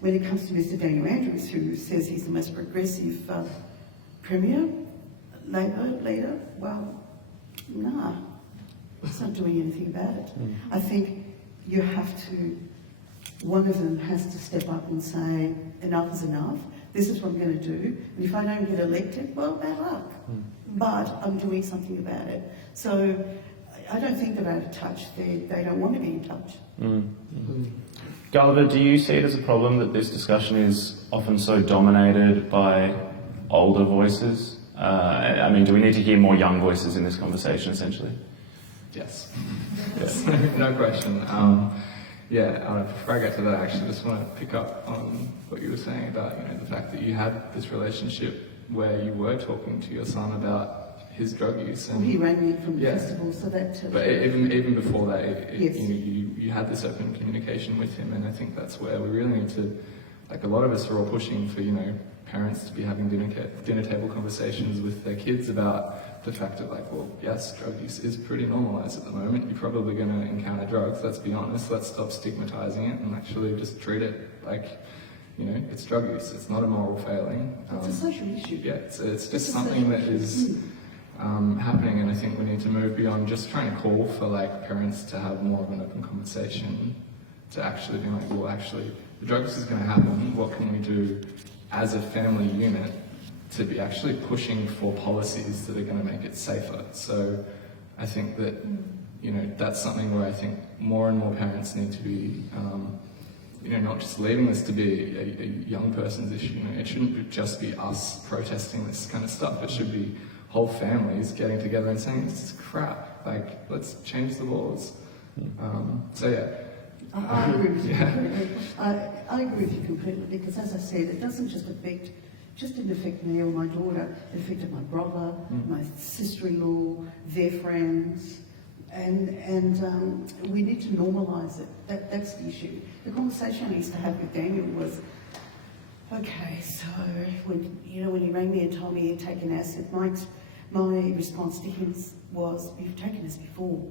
when it comes to Mr. Daniel Andrews, who says he's the most progressive Premier, Labor leader, well, nah, it's not doing anything about it. I think you have to, one of them has to step up and say, enough is enough, this is what I'm going to do, and if I don't get elected, well, bad luck. But I'm doing something about it. So I don't think they're out of touch, they don't want to be in touch. Gulliver, do you see it as a problem that this discussion is often so dominated by older voices? I mean, do we need to hear more young voices in this conversation, essentially? Yes. Yes. No question. Before I get to that, I actually just want to pick up on what you were saying about, the fact that you had this relationship where you were talking to your son about his drug use. And he rang me from the festival, so that... But even before that, yes. you had this open communication with him, and I think that's where we really need to, like a lot of us are all pushing for, parents to be having dinner table conversations with their kids about the fact that, like, well, yes, drug use is pretty normalised at the moment. You're probably going to encounter drugs, let's be honest. Let's stop stigmatising it and actually just treat it like, it's drug use. It's not a moral failing. It's a social issue. Yeah, it's just something that is happening, and I think we need to move beyond just trying to call for, like, parents to have more of an open conversation, to actually be like, well, actually, the drug use is going to happen. What can we do as a family unit to be actually pushing for policies that are going to make it safer? So I think that, that's something where I think more and more parents need to be, not just leaving this to be a young person's issue. It shouldn't just be us protesting this kind of stuff. It should be whole families getting together and saying, this is crap, like, let's change the laws. I agree with you completely. I agree with you completely, because as I said, it doesn't didn't affect me or my daughter, it affected my brother, my sister-in-law, their friends, and we need to normalise it. That's the issue. The conversation I used to have with Daniel was, okay, so when he rang me and told me he'd taken acid, my response to him was, you've taken this before,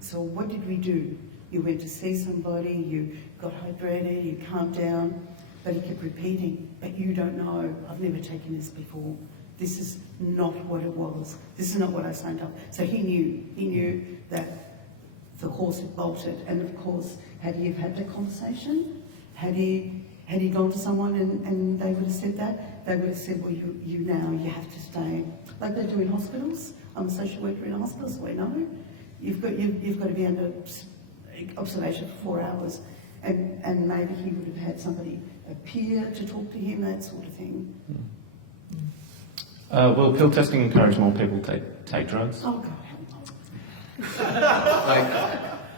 so what did we do? You went to see somebody, you got hydrated, you calmed down, but he kept repeating, but you don't know, I've never taken this before. This is not what it was. This is not what I signed up. So he knew that the horse had bolted, and of course, had he have had that conversation, had he gone to someone and they would have said that, they would have said, well, you have to stay, like they do in hospitals. I'm a social worker in a hospital, so I know. You've got to be under observation for 4 hours, and maybe he would have had somebody, a peer, to talk to him, that sort of thing. Will pill testing encourage more people to take drugs? Oh God, hell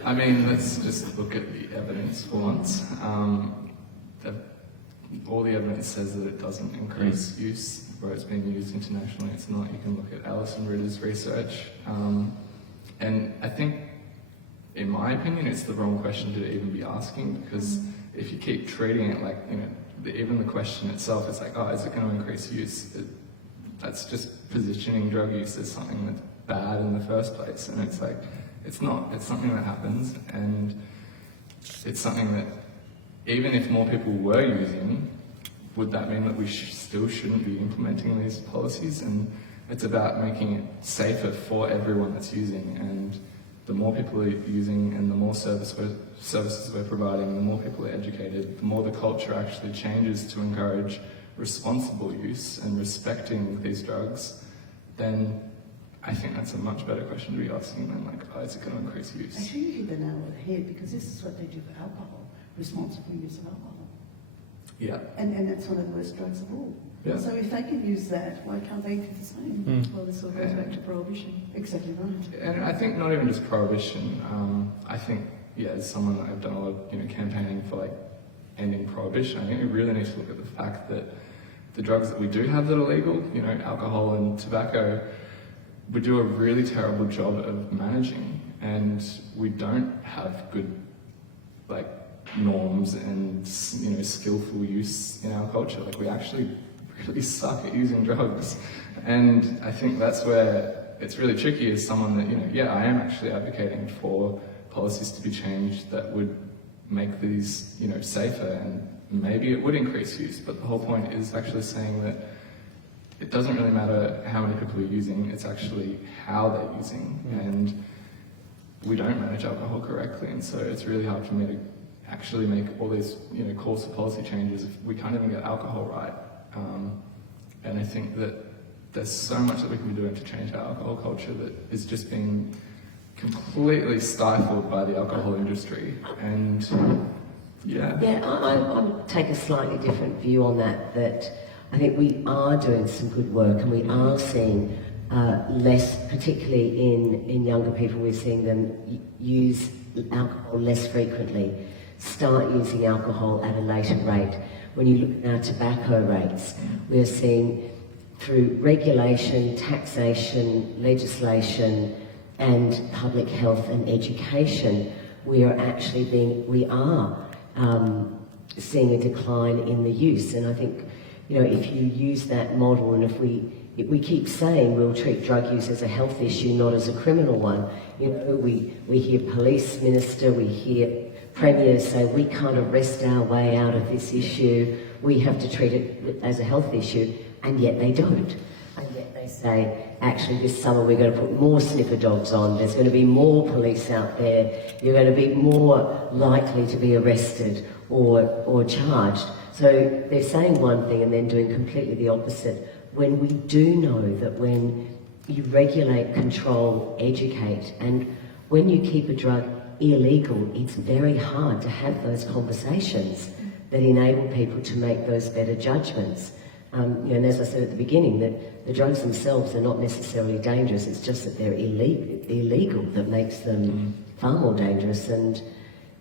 no. Let's just look at the evidence for once. All the evidence says that it doesn't increase use, where it's being used internationally. It's not. You can look at Alison Ritter's research, and I think, in my opinion, it's the wrong question to even be asking, because if you keep treating it like, even the question itself is like, oh, is it going to increase use? That's just positioning drug use as something that's bad in the first place, and it's like, it's not. It's something that happens, and it's something that, even if more people were using, would that mean that we still shouldn't be implementing these policies? And it's about making it safer for everyone that's using, and the more people are using and the more services we're providing, the more people are educated, the more the culture actually changes to encourage responsible use and respecting these drugs, then I think that's a much better question to be asking than like, oh, is it going to increase use? Actually, you hit the nail on the head, because this is what they do for alcohol, responsible use of alcohol. Yeah. And that's one of the worst drugs of all. Yeah. So if they can use that, why can't they do the same? Well, this all goes back to prohibition. Exactly right. And I think not even just prohibition. I think, as someone that I've done a lot of, campaigning for like ending prohibition, I think we really need to look at the fact that the drugs that we do have that are legal, alcohol and tobacco, we do a really terrible job of managing, and we don't have good, like, norms and skillful use in our culture. Like, we actually really suck at using drugs, and I think that's where it's really tricky as someone that I am actually advocating for policies to be changed that would make these safer, and maybe it would increase use, but the whole point is actually saying that it doesn't really matter how many people are using, it's actually how they're using, and we don't manage alcohol correctly, and so it's really hard for me to actually make all these calls for policy changes if we can't even get alcohol right. And I think that there's so much that we can be doing to change our alcohol culture that is just being completely stifled by the alcohol industry. And I take a slightly different view on that I think we are doing some good work, and we are seeing less, particularly in younger people, we're seeing them use alcohol less frequently, start using alcohol at a later rate. When you look at our tobacco rates, we're seeing through regulation, taxation, legislation, and public health and education, we are seeing a decline in the use. And I think, if you use that model, and if we keep saying we'll treat drug use as a health issue, not as a criminal one. We hear police minister, we hear premiers say we can't arrest our way out of this issue, we have to treat it as a health issue, and yet they don't. And yet they say, actually this summer we're going to put more sniffer dogs on, there's going to be more police out there, you're going to be more likely to be arrested or charged. So they're saying one thing and then doing completely the opposite, when we do know that when you regulate, control, educate, and when you keep a drug illegal, it's very hard to have those conversations that enable people to make those better judgments. And as I said at the beginning, that the drugs themselves are not necessarily dangerous, it's just that they're illegal that makes them far more dangerous. And,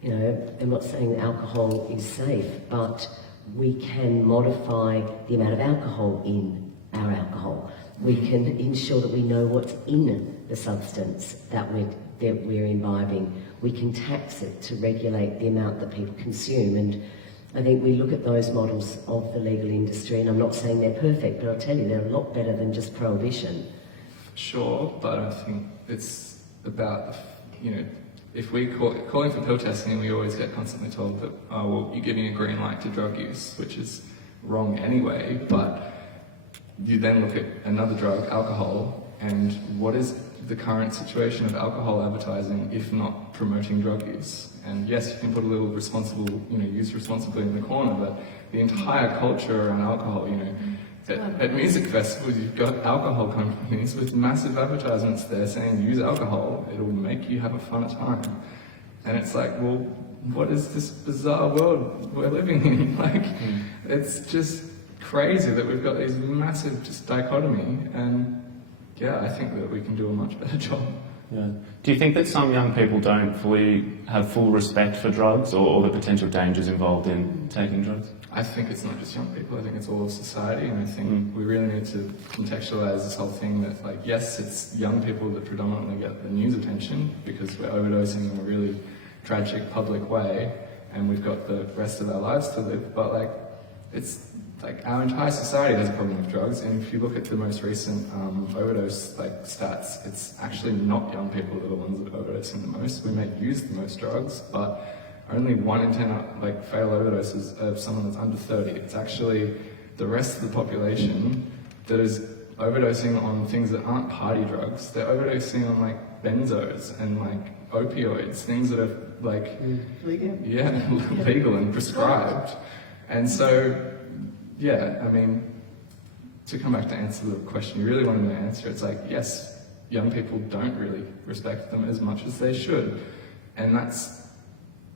I'm not saying that alcohol is safe, but we can modify the amount of alcohol in our alcohol. We can ensure that we know what's in the substance that we're imbibing. We can tax it to regulate the amount that people consume. And I think we look at those models of the legal industry, and I'm not saying they're perfect, but I'll tell you, they're a lot better than just prohibition. Sure, but I think it's about, if we calling for pill testing, we always get constantly told that, you're giving a green light to drug use, which is wrong anyway, but you then look at another drug, alcohol, and what is the current situation of alcohol advertising if not promoting drug use? And yes, you can put a little use responsibly in the corner, but the entire culture around alcohol, at music festivals, you've got alcohol companies with massive advertisements there saying, use alcohol, it'll make you have a fun time. And it's like, well, what is this bizarre world we're living in? It's just crazy that we've got these massive just dichotomy, and I think that we can do a much better job. Yeah. Do you think that some young people don't fully have full respect for drugs or the potential dangers involved in taking drugs? I think it's not just young people, I think it's all of society, and I think we really need to contextualise this whole thing that, yes, it's young people that predominantly get the news attention because we're overdosing in a really tragic public way and we've got the rest of our lives to live, but it's our entire society has a problem with drugs, and if you look at the most recent overdose stats, it's actually not young people that are the ones that are overdosing the most. We may use the most drugs, but only 1 in 10 fatal overdoses of someone that's under 30. It's actually the rest of the population that is overdosing on things that aren't party drugs. They're overdosing on benzos and opioids, things that are legal. legal and prescribed. And so, to come back to answer the question you really wanted to answer, it's yes, young people don't really respect them as much as they should. And that's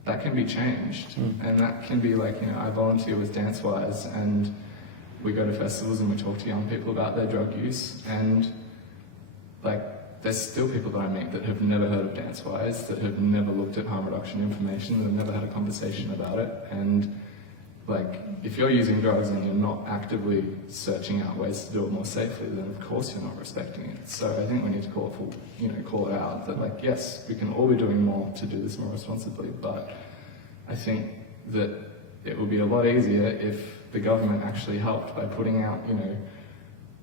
that can be changed. And that can be like, I volunteer with DanceWise, and we go to festivals and we talk to young people about their drug use, and like, there's still people that I meet that have never heard of DanceWise, that have never looked at harm reduction information, that have never had a conversation about it. And like, if you're using drugs and you're not actively searching out ways to do it more safely, then of course you're not respecting it. So I think we need to call it out that, like, yes, we can all be doing more to do this more responsibly, but I think that it would be a lot easier if the government actually helped by putting out,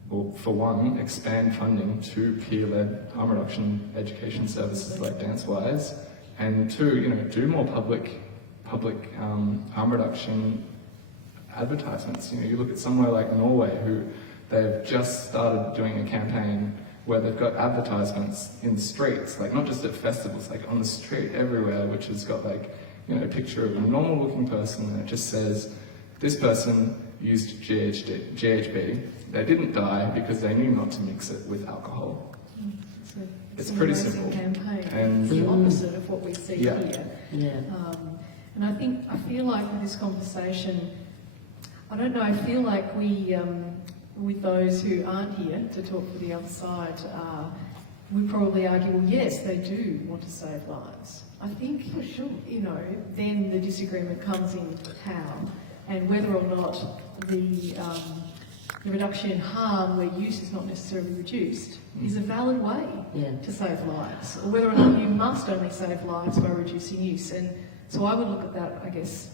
well, for one, expand funding to peer-led harm reduction education services like DanceWise, and two, do more public harm reduction advertisements. You look at somewhere like Norway, who they've just started doing a campaign where they've got advertisements in the streets, like not just at festivals, like on the street everywhere, which has got like, a picture of a normal-looking person, and it just says, this person used GHB. They didn't die because they knew not to mix it with alcohol. It's pretty simple. Campaign. And it's the opposite of what we see here. Yeah. And I feel like with this conversation, I don't know, I feel like we, with those who aren't here to talk for the other side, we probably argue, well, yes, they do want to save lives. I think, for sure, then the disagreement comes in how and whether or not the reduction in harm where use is not necessarily reduced is a valid way to save lives, or whether or not you must only save lives by reducing use. And so I would look at that, I guess,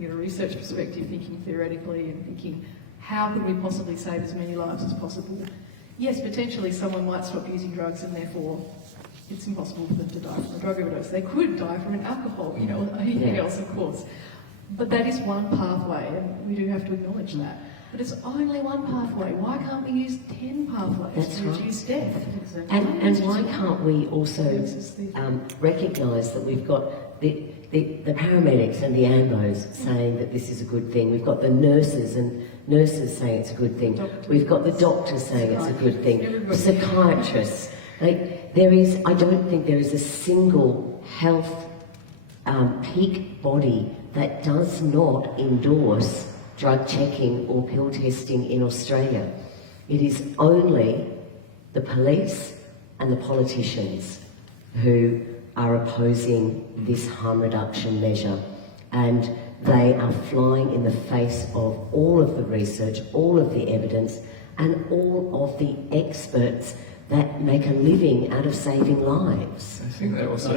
a research perspective, thinking theoretically and thinking, how could we possibly save as many lives as possible? Yes, potentially someone might stop using drugs and therefore it's impossible for them to die from a drug overdose. They could die from an alcohol, or anything else, of course. But that is one pathway, and we do have to acknowledge that. But it's only one pathway. Why can't we use 10 pathways to reduce death? And why can't we also recognise that we've got the paramedics and the ambos saying that this is a good thing. We've got the nurses saying it's a good thing. We've got the doctors saying it's a good thing. Psychiatrists. I don't think there is a single health peak body that does not endorse drug checking or pill testing in Australia. It is only the police and the politicians who are opposing this harm reduction measure, and they are flying in the face of all of the research, all of the evidence, and all of the experts that make a living out of saving lives. I think they're also...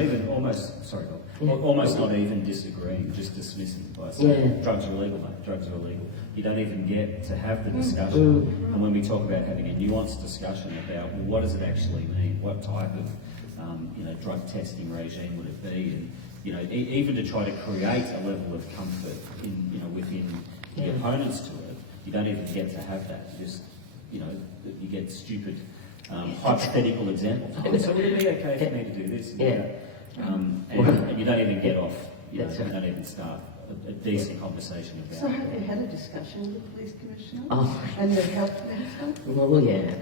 Almost not even disagreeing, just dismissing by saying drugs are illegal, mate, drugs are illegal. You don't even get to have the discussion. And when we talk about having a nuanced discussion about, well, what does it actually mean? What type of drug testing regime would it be? And even to try to create a level of comfort in within the opponents to it, you don't even get to have that. You just you get stupid hypothetical examples. Oh, so would it be okay for me to do this? And you don't even get off. You don't even start a decent conversation about it. So have you had a discussion with the police commissioner? Oh. And the health minister? Well, yeah.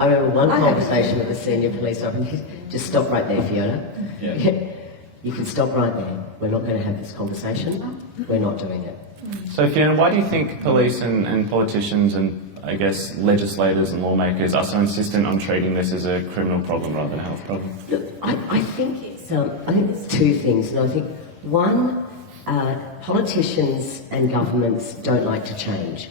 I remember one conversation with the senior police officer. Just stop right there, Fiona. Yeah. You can stop right there. We're not going to have this conversation. We're not doing it. So, Fiona, why do you think police and politicians and, I guess, legislators and lawmakers are so insistent on treating this as a criminal problem rather than a health problem? Look, I think it's two things, and I think one, politicians and governments don't like to change.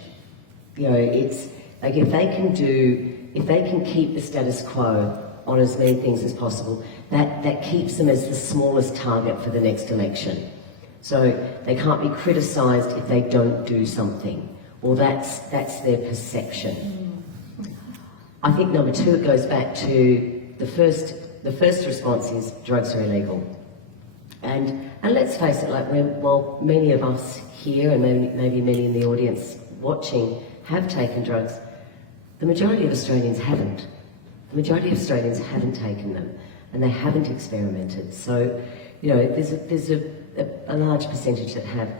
It's like if they can keep the status quo on as many things as possible, that keeps them as the smallest target for the next election. So they can't be criticised if they don't do something. Well, that's their perception. I think number two, it goes back to the first response is drugs are illegal. And let's face it, while many of us here and maybe many in the audience watching have taken drugs, the majority of Australians haven't. The majority of Australians haven't taken them, and they haven't experimented. So, there's a large percentage that have.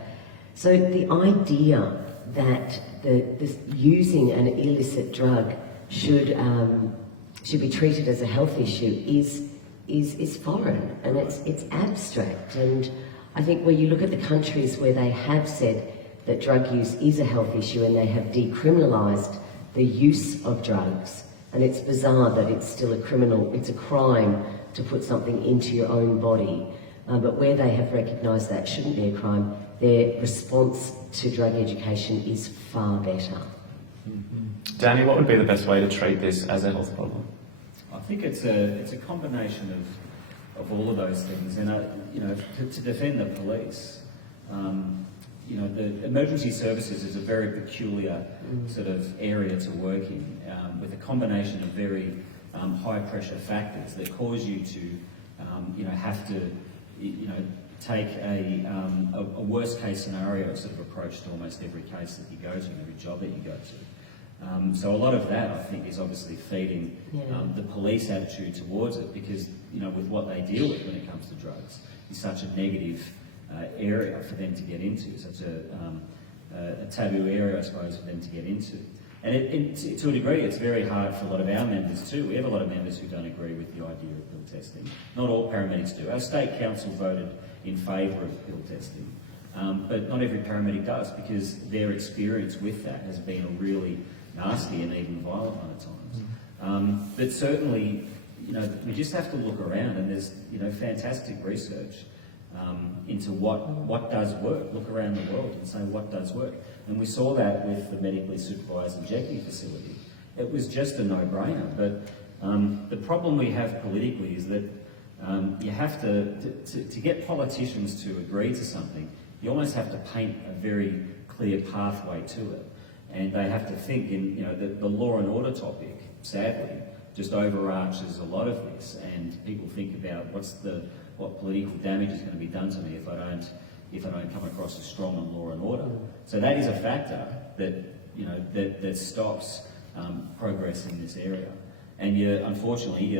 So the idea that this using an illicit drug should be treated as a health issue is is foreign and it's abstract. And I think where you look at the countries where they have said that drug use is a health issue and they have decriminalised the use of drugs, and it's bizarre that it's still it's a crime to put something into your own body, but where they have recognised that shouldn't be a crime, their response to drug education is far better. Danny, what would be the best way to treat this as a health problem? I think it's a combination of all of those things, and to defend the police, the emergency services is a very peculiar sort of area to work in, with a combination of very high pressure factors that cause you to, have to, take a worst case scenario sort of approach to almost every case that you go to, every job that you go to. So a lot of that, I think, is obviously feeding the police attitude towards it, because, with what they deal with when it comes to drugs, is such a negative area for them to get into, such a taboo area, I suppose, for them to get into. And to a degree, it's very hard for a lot of our members too. We have a lot of members who don't agree with the idea of pill testing. Not all paramedics do. Our state council voted in favour of pill testing, but not every paramedic does, because their experience with that has been a really nasty and even violent one at times. But certainly, we just have to look around, and there's fantastic research into what does work. Look around the world and say what does work. And we saw that with the medically supervised injecting facility. It was just a no-brainer. But the problem we have politically is that you have to get politicians to agree to something, you almost have to paint a very clear pathway to it. And they have to think in, the law and order topic, sadly, just overarches a lot of this. And people think about what political damage is going to be done to me if I don't come across as strong on law and order. So that is a factor that that stops progress in this area. And unfortunately,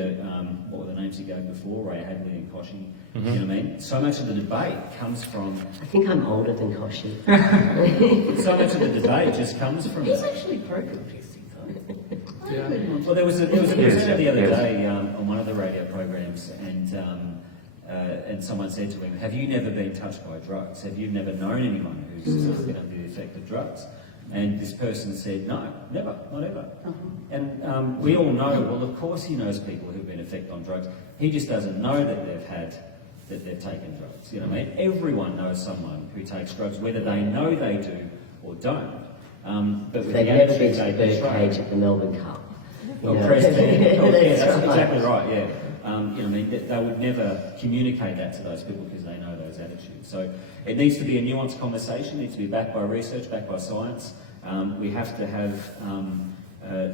what were the names you gave before? Ray Hadley and Koshy. You know what I mean? So much of the debate comes from. I think I'm older than Koshy. So much of the debate just comes from. He's that. actually pro-progressive, though. Yeah. Well, there was a presenter the other day on one of the radio programs, and someone said to him, "Have you never been touched by drugs? Have you never known anyone who's been under the effect of drugs?" And this person said, "No, never, not ever." And we all know, well, of course he knows people who've been affected on drugs. He just doesn't know that they've taken drugs. You know what I mean? Everyone knows someone who takes drugs, whether they know they do or don't. But with They've the never been attitude to the they birdcage at the Melbourne Cup. Or Yeah. press band. Oh, yeah, that's right. exactly right, yeah. They would never communicate that to those people because they know those attitudes. So it needs to be a nuanced conversation, it needs to be backed by research, backed by science. We have to have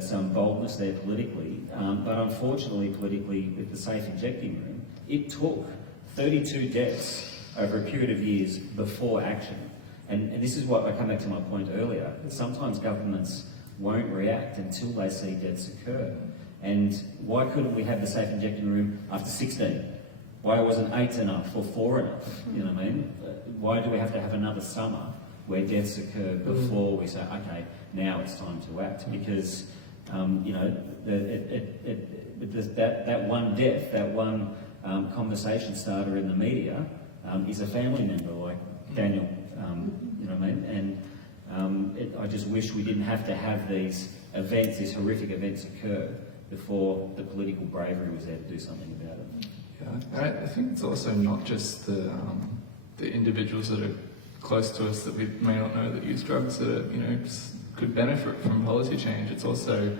some boldness there politically, but unfortunately politically with the safe injecting room, it took 32 deaths over a period of years before action. And this is what I come back to my point earlier, that sometimes governments won't react until they see deaths occur. And why couldn't we have the safe injecting room after 16? Why wasn't 8 enough or 4 enough? You know what I mean? Why do we have to have another summer where deaths occur before we say, okay, now it's time to act? Because, that one death, that one conversation starter in the media is a family member like Daniel, you know what I mean? And I just wish we didn't have to have these events, these horrific events occur before the political bravery was there to do something about it. Yeah, I think it's also not just the individuals that are close to us that we may not know that use drugs that could benefit from policy change. It's also,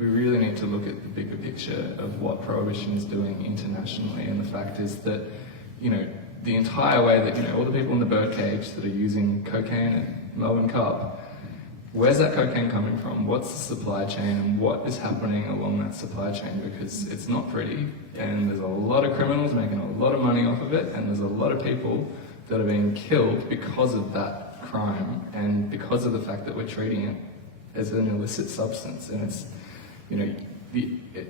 we really need to look at the bigger picture of what prohibition is doing internationally, and the fact is that the entire way that all the people in the birdcage that are using cocaine at Melbourne Cup, where's that cocaine coming from? What's the supply chain, and what is happening along that supply chain? Because it's not pretty, and there's a lot of criminals making a lot of money off of it, and there's a lot of people that are being killed because of that crime, and because of the fact that we're treating it as an illicit substance. And it's,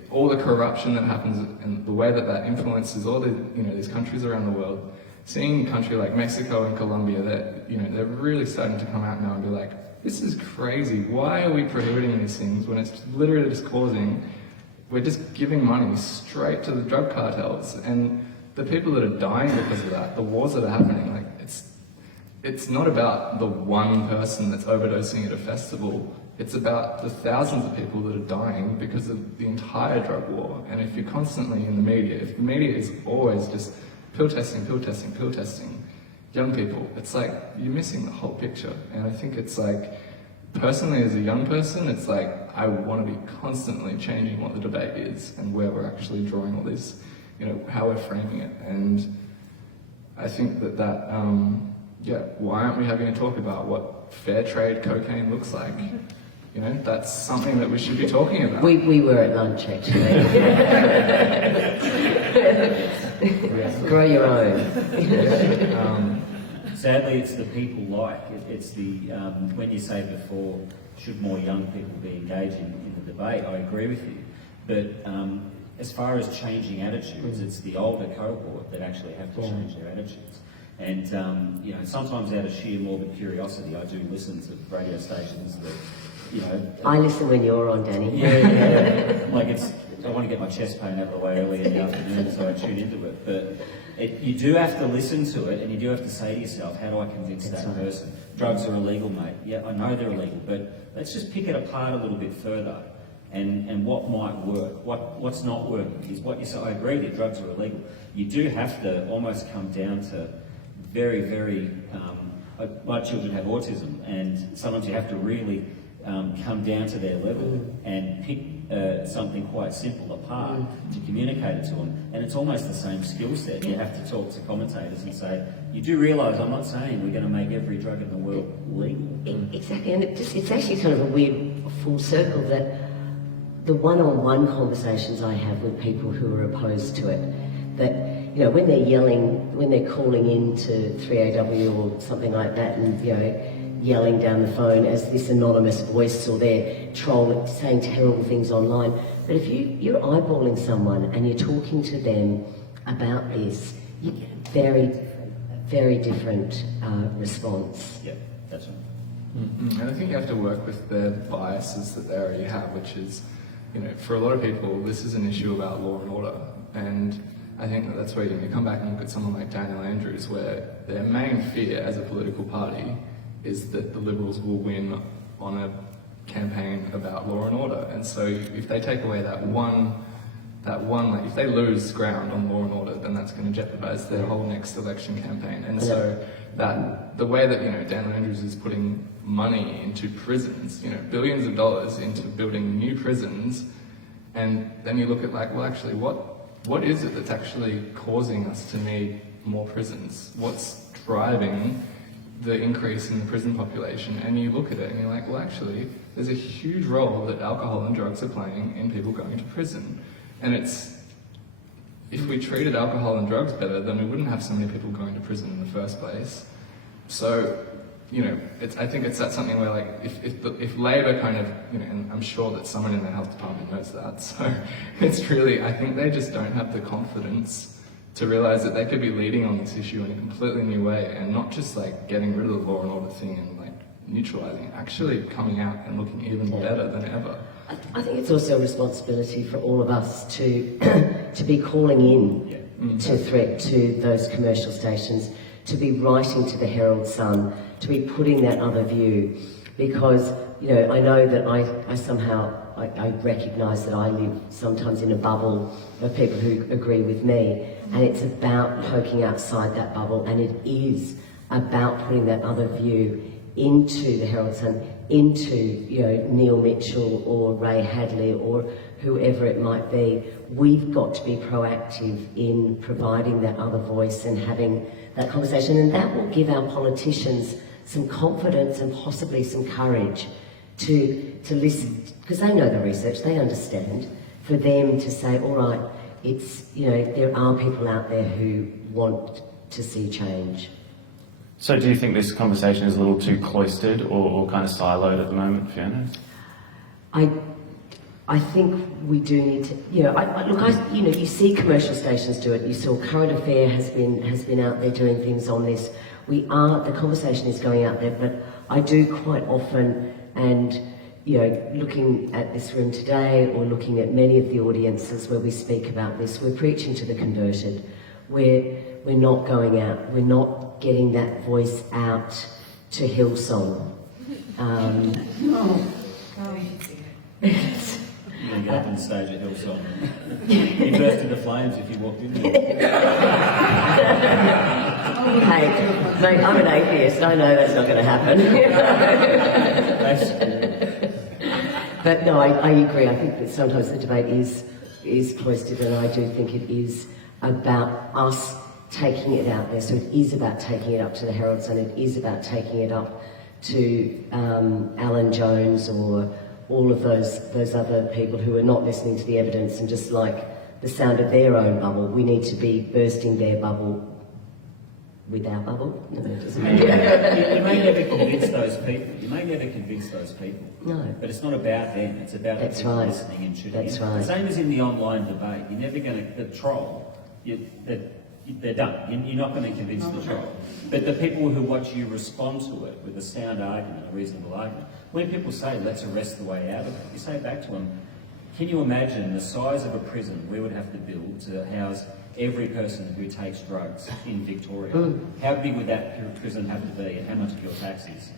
all the corruption that happens and the way that influences all the, these countries around the world. Seeing a country like Mexico and Colombia that, they're really starting to come out now and be like, this is crazy. Why are we prohibiting these things when it's literally just causing we're just giving money straight to the drug cartels, and the people that are dying because of that, the wars that are happening, like it's not about the one person that's overdosing at a festival. It's about the thousands of people that are dying because of the entire drug war. And if you're constantly in the media, if the media is always just pill testing, young people, it's like you're missing the whole picture. And I think it's like, personally as a young person, it's like I want to be constantly changing what the debate is and where we're actually drawing all this, you know, how we're framing it. And I think that why aren't we having a talk about what fair trade cocaine looks like? You know, that's something that we should be talking about. We were at lunch, actually. Grow your own. Sadly, it's the people it's the, when you say before, should more young people be engaging in the debate, I agree with you. But as far as changing attitudes, it's the older cohort that actually have to change their attitudes. And, you know, sometimes out of sheer morbid curiosity, I do listen to radio stations that, you know... I listen when you're on, Danny. Yeah. Like I want to get my chest pain out of the way early in the afternoon, so I tune into it. But you do have to listen to it, and you do have to say to yourself, how do I convince that person? Drugs are illegal, mate. Yeah, I know they're illegal, but let's just pick it apart a little bit further. And what might work, what's not working is what you say. I agree that drugs are illegal. You do have to almost come down to very, very... my children have autism, and sometimes you have to really come down to their level and pick something quite simple apart to communicate it to them. And it's almost the same skill set. You have to talk to commentators and say, you do realise I'm not saying we're going to make every drug in the world legal. Exactly, and it's actually kind of a weird full circle that the one-on-one conversations I have with people who are opposed to it, that, you know, when they're yelling, when they're calling in to 3AW or something like that and, you know, yelling down the phone as this anonymous voice, or they're trolling, saying terrible things online. But if you're eyeballing someone and you're talking to them about this, you get a very different response. Yeah, that's right. Mm-hmm. And I think you have to work with the biases that they already have, which is, you know, for a lot of people, this is an issue about law and order. And I think that's where you come back and look at someone like Daniel Andrews, where their main fear as a political party is that the Liberals will win on a campaign about law and order. And so if they take away that one, like if they lose ground on law and order, then that's going to jeopardise their whole next election campaign. And so that the way that, you know, Daniel Andrews is putting money into prisons, you know, billions of dollars into building new prisons, and then you look at like, well, actually, what is it that's actually causing us to need more prisons? What's driving the increase in the prison population? And you look at it and you're like, well, actually, there's a huge role that alcohol and drugs are playing in people going to prison. And it's, if we treated alcohol and drugs better, then we wouldn't have so many people going to prison in the first place. So, you know, I think it's that something where, like, if Labor kind of, you know, and I'm sure that someone in the health department knows that, so it's really, I think they just don't have the confidence to realise that they could be leading on this issue in a completely new way, and not just like getting rid of the law and order thing and like neutralising it, actually coming out and looking even better than ever. I think it's also a responsibility for all of us to be calling in to threat to those commercial stations, to be writing to the Herald Sun, to be putting that other view, because, you know, I know that I somehow recognise that I live sometimes in a bubble of people who agree with me, and it's about poking outside that bubble, and it is about putting that other view into the Herald Sun, into, you know, Neil Mitchell or Ray Hadley or whoever it might be. We've got to be proactive in providing that other voice and having that conversation, and that will give our politicians some confidence and possibly some courage to listen, because they know the research, they understand, for them to say, all right, it's, you know, there are people out there who want to see change. So do you think this conversation is a little too cloistered or kind of siloed at the moment, Fiona? I think we do need to, you know, you know, you see commercial stations do it. You saw Current Affair has been out there doing things on this. The conversation is going out there, but I do quite often, and you know, looking at this room today or looking at many of the audiences where we speak about this, we're preaching to the converted. We're not going out, we're not getting that voice out to Hillsong. You can get up on stage at Hillsong. You burst into flames if you walked in there. Hey, mate, I'm an atheist, I know that's not going to happen. But no, I agree. I think that sometimes the debate is cloistered, and I do think it is about us taking it out there. So it is about taking it up to the Herald Sun, it is about taking it up to Alan Jones or all of those other people who are not listening to the evidence and just like the sound of their own bubble. We need to be bursting their bubble with our bubble. No, it doesn't you may never convince those people. You may never convince those people. No. But it's not about them. It's about the people listening and tuning in. That's right. The same as in the online debate. You're never going to... The troll, they're done. You're not going to convince the troll. But the people who watch you respond to it with a sound argument, a reasonable argument, when people say, let's arrest the way out of it, you say back to them, can you imagine the size of a prison we would have to build to house every person who takes drugs in Victoria? How big would that prison have to be, and how much of your taxes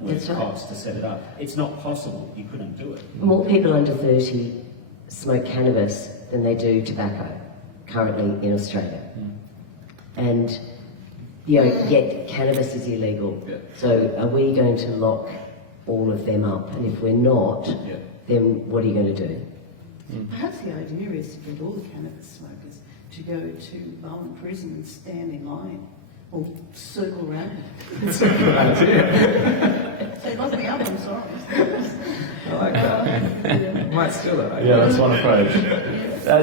would it cost to set it up? It's not possible. You couldn't do it. More people under 30 smoke cannabis than they do tobacco currently in Australia. And, you know, yet cannabis is illegal. Yeah. So are we going to lock all of them up? And if we're not, then what are you going to do? Perhaps the idea is to get all the cannabis smokers to go to Bowen Prison and stand in line or circle around. It's a good idea. They lock me up, I'm sorry. I like that. Might steal that idea. Yeah, that's one approach.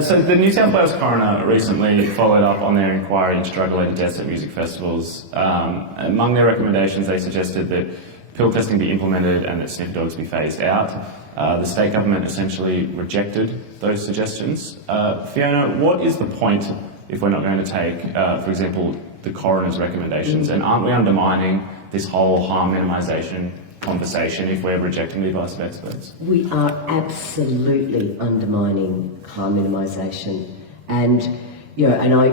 So the New South Wales coroner recently followed up on their inquiry into drug-related deaths at music festivals. Among their recommendations, they suggested that pill testing be implemented and that sniffer dogs be phased out. The state government essentially rejected those suggestions. Fiona, what is the point if we're not going to take, for example, the coroner's recommendations? And aren't we undermining this whole harm minimisation conversation if we're rejecting the advice of experts? We are absolutely undermining harm minimisation, and you know, and I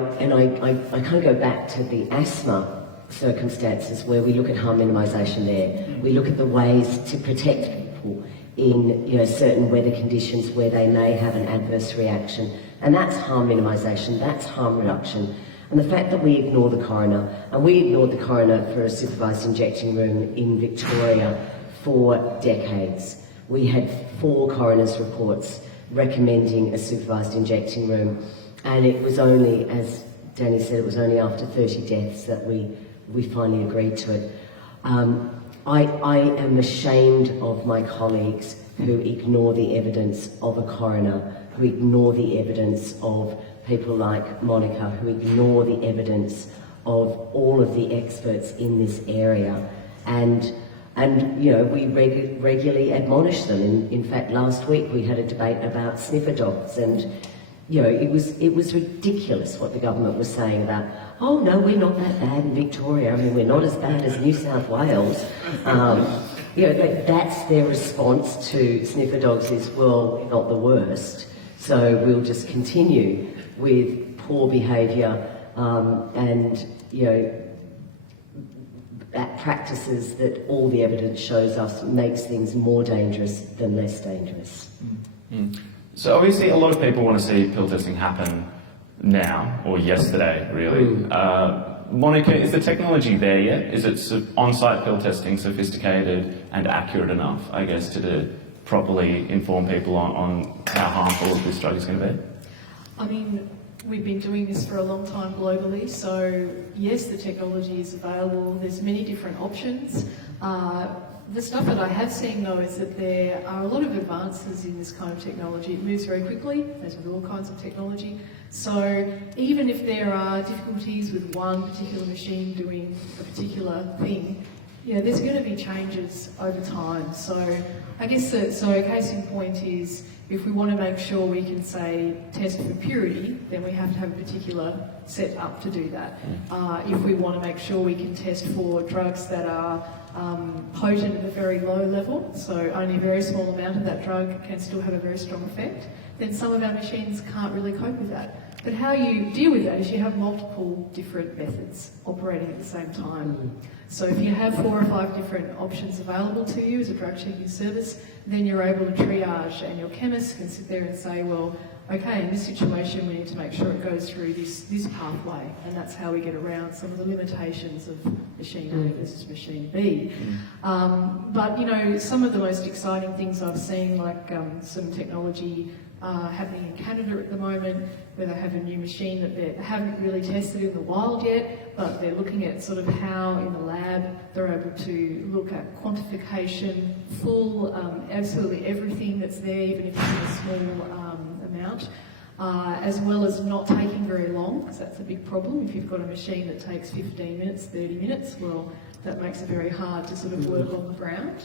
kind of go back to the asthma circumstances where we look at harm minimisation there. We look at the ways to protect people in, you know, certain weather conditions where they may have an adverse reaction, and that's harm minimisation, that's harm reduction. And the fact that we ignore the coroner, and we ignored the coroner for a supervised injecting room in Victoria for decades. We had 4 coroner's reports recommending a supervised injecting room, and it was only, as Danny said, it was only after 30 deaths that we finally agreed to it. I am ashamed of my colleagues who ignore the evidence of a coroner, who ignore the evidence of people like Monica, who ignore the evidence of all of the experts in this area, and you know, we regularly admonish them. In fact, last week we had a debate about sniffer dogs, and you know, it was ridiculous what the government was saying about, oh no, we're not that bad in Victoria. I mean, we're not as bad as New South Wales. You know, that's their response to sniffer dogs is, well, we're not the worst, so we'll just continue with poor behaviour and, you know, practices that all the evidence shows us makes things more dangerous than less dangerous. So obviously a lot of people want to see pill testing happen now, or yesterday, really. Monica, is the technology there yet? Is it on-site pill testing sophisticated and accurate enough, I guess, to properly inform people on how harmful this drug is going to be? I mean, we've been doing this for a long time globally, so yes, the technology is available. There's many different options. The stuff that I have seen, though, is that there are a lot of advances in this kind of technology. It moves very quickly, as with all kinds of technology. So even if there are difficulties with one particular machine doing a particular thing, Yeah, there's going to be changes over time. So I guess so a case in point is if we want to make sure we can say test for purity, then we have to have a particular set up to do that. If we want to make sure we can test for drugs that are potent at a very low level, so only a very small amount of that drug can still have a very strong effect, then some of our machines can't really cope with that. But how you deal with that is you have multiple different methods operating at the same time. So if you have 4 or 5 different options available to you as a drug checking service, then you're able to triage, and your chemist can sit there and say, well, okay, in this situation we need to make sure it goes through this pathway, and that's how we get around some of the limitations of machine A versus machine B. But you know, some of the most exciting things I've seen, like some technology happening in Canada at the moment, where they have a new machine that they haven't really tested in the wild yet, but they're looking at sort of how in the lab they're able to look at quantification, full, absolutely everything that's there, even if it's in a small amount, as well as not taking very long, because that's a big problem. If you've got a machine that takes 15 minutes, 30 minutes, well, that makes it very hard to sort of work on the ground.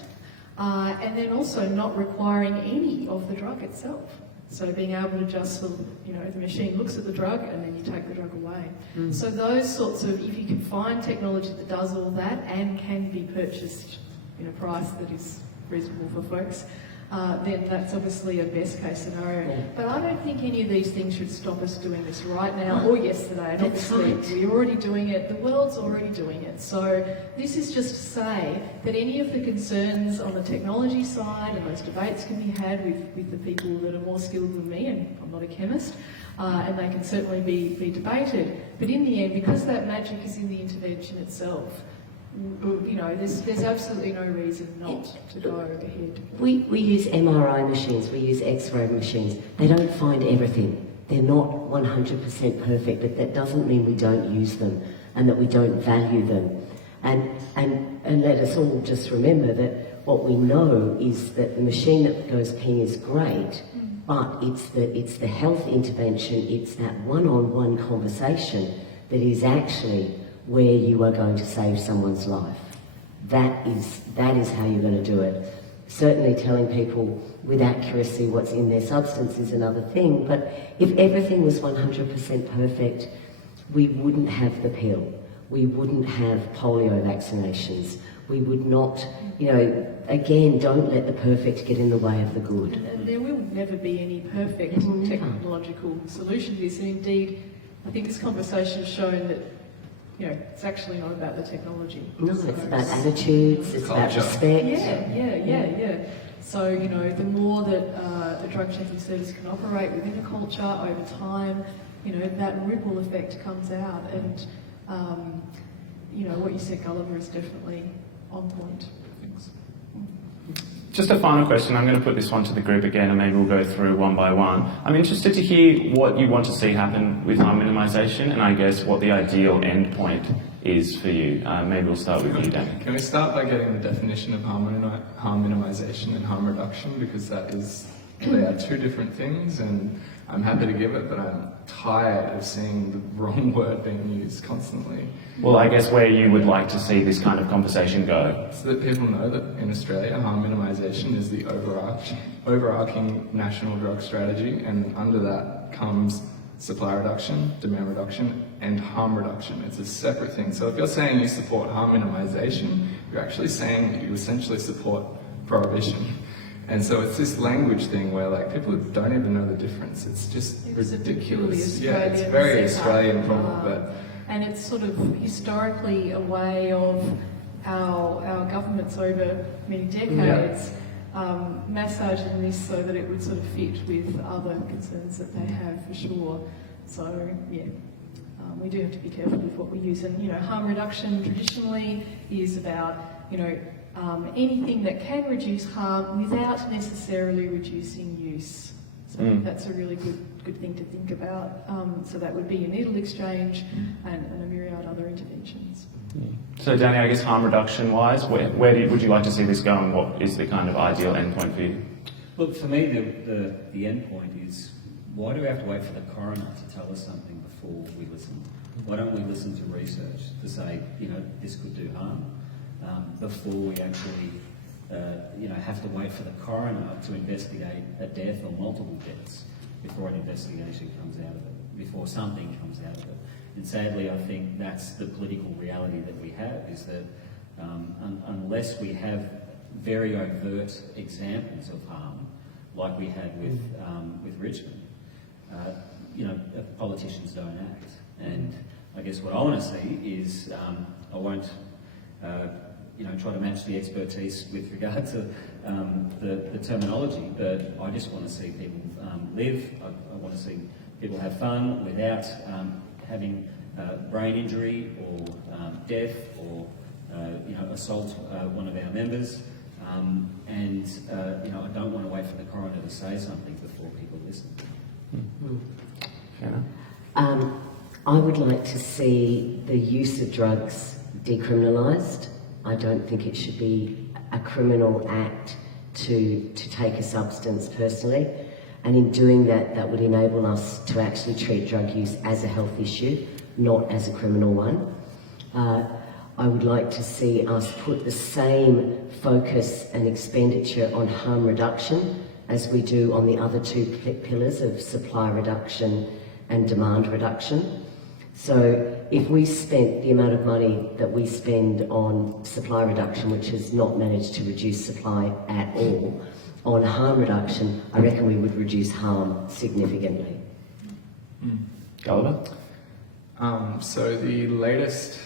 And then also not requiring any of the drug itself. So being able to just sort of, you know, the machine looks at the drug and then you take the drug away. So those sorts of, if you can find technology that does all that and can be purchased in a price that is reasonable for folks, then that's obviously a best case scenario. But I don't think any of these things should stop us doing this right now or yesterday. And obviously we're already doing it, the world's already doing it. So this is just to say that any of the concerns on the technology side, and those debates can be had with the people that are more skilled than me, and I'm not a chemist, and they can certainly be debated. But in the end, because that magic is in the intervention itself, you know, there's absolutely no reason not to go ahead. We use MRI machines, we use X-ray machines. They don't find everything. They're not 100% perfect, but that doesn't mean we don't use them and that we don't value them. And let us all just remember that what we know is that the machine that goes ping is great, but it's the health intervention, it's that one-on-one conversation that is actually where you are going to save someone's life. That is how you're going to do it. Certainly telling people with accuracy what's in their substance is another thing, but if everything was 100% perfect, we wouldn't have the pill. We wouldn't have polio vaccinations. We would not, you know, again, don't let the perfect get in the way of the good. And there will never be any perfect technological solution to this. And indeed, I think this conversation has shown that, you know, it's actually not about the technology. No, it's about attitudes, it's about respect. Yeah. So, you know, the more that a drug checking service can operate within a culture over time, you know, that ripple effect comes out. And, you know, what you said, Gulliver, is definitely on point. Thanks. Just a final question. I'm going to put this one to the group again, and maybe we'll go through one by one. I'm interested to hear what you want to see happen with harm minimisation, and I guess what the ideal endpoint is for you. Maybe we'll start with you, Danny. Can we start by getting the definition of harm minimisation and harm reduction, because they are two different things, and I'm happy to give it, but I'm tired of seeing the wrong word being used constantly. Well, I guess where you would like to see this kind of conversation go. So that people know that in Australia, harm minimisation is the overarching national drug strategy, and under that comes supply reduction, demand reduction, and harm reduction. It's a separate thing. So if you're saying you support harm minimisation, you're actually saying that you essentially support prohibition. And so it's this language thing where, like, people don't even know the difference. It's just ridiculous. Yeah, it's a very Australian problem, but... And it's sort of historically a way of our governments over many decades massaging this so that it would sort of fit with other concerns that they have, for sure. So, yeah, we do have to be careful with what we use. And, you know, harm reduction traditionally is about, you know, anything that can reduce harm without necessarily reducing use. So that's a really good thing to think about. So that would be a needle exchange and a myriad other interventions. So Danny, I guess harm reduction wise, where would you like to see this go, and what is the kind of ideal endpoint for you? Look, for me, the endpoint is, why do we have to wait for the coroner to tell us something before we listen? Why don't we listen to research to say, you know, this could do harm? before we actually have to wait for the coroner to investigate a death or multiple deaths before an investigation comes out of it, before something comes out of it. And sadly, I think that's the political reality that we have, is that unless we have very overt examples of harm, like we had with Richmond, politicians don't act. And I guess what I want to see is, I won't try to match the expertise with regard to the terminology, but I just want to see people live. I want to see people have fun without having brain injury or death or assault one of our members. I don't want to wait for the coroner to say something before people listen. Fiona? I would like to see the use of drugs decriminalised. I don't think it should be a criminal act to take a substance personally. And in doing that, that would enable us to actually treat drug use as a health issue, not as a criminal one. I would like to see us put the same focus and expenditure on harm reduction as we do on the other two pillars of supply reduction and demand reduction. So if we spent the amount of money that we spend on supply reduction, which has not managed to reduce supply at all, on harm reduction, I reckon we would reduce harm significantly. Gulliver? So the latest,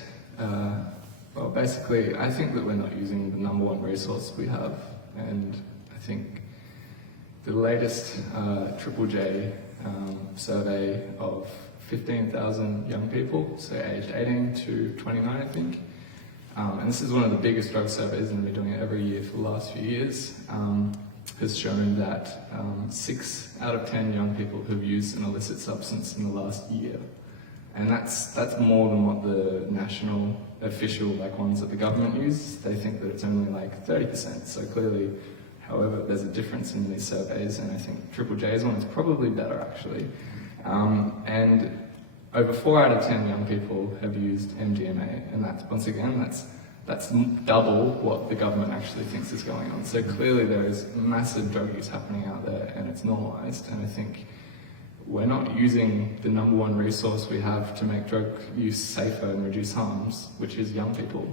basically, I think that we're not using the number one resource we have, and I think the latest Triple J survey of 15,000 young people, so aged 18 to 29, I think. And this is one of the biggest drug surveys, and we're doing it every year for the last few years, has shown that 6 out of 10 young people have used an illicit substance in the last year. And that's more than what the national official ones that the government use. They think that it's only 30%. So clearly, however, there's a difference in these surveys, and I think Triple J's one is probably better actually. And over 4 out of 10 young people have used MDMA, and that's, once again, that's double what the government actually thinks is going on. So clearly there is massive drug use happening out there, and it's normalised, and I think we're not using the number one resource we have to make drug use safer and reduce harms, which is young people.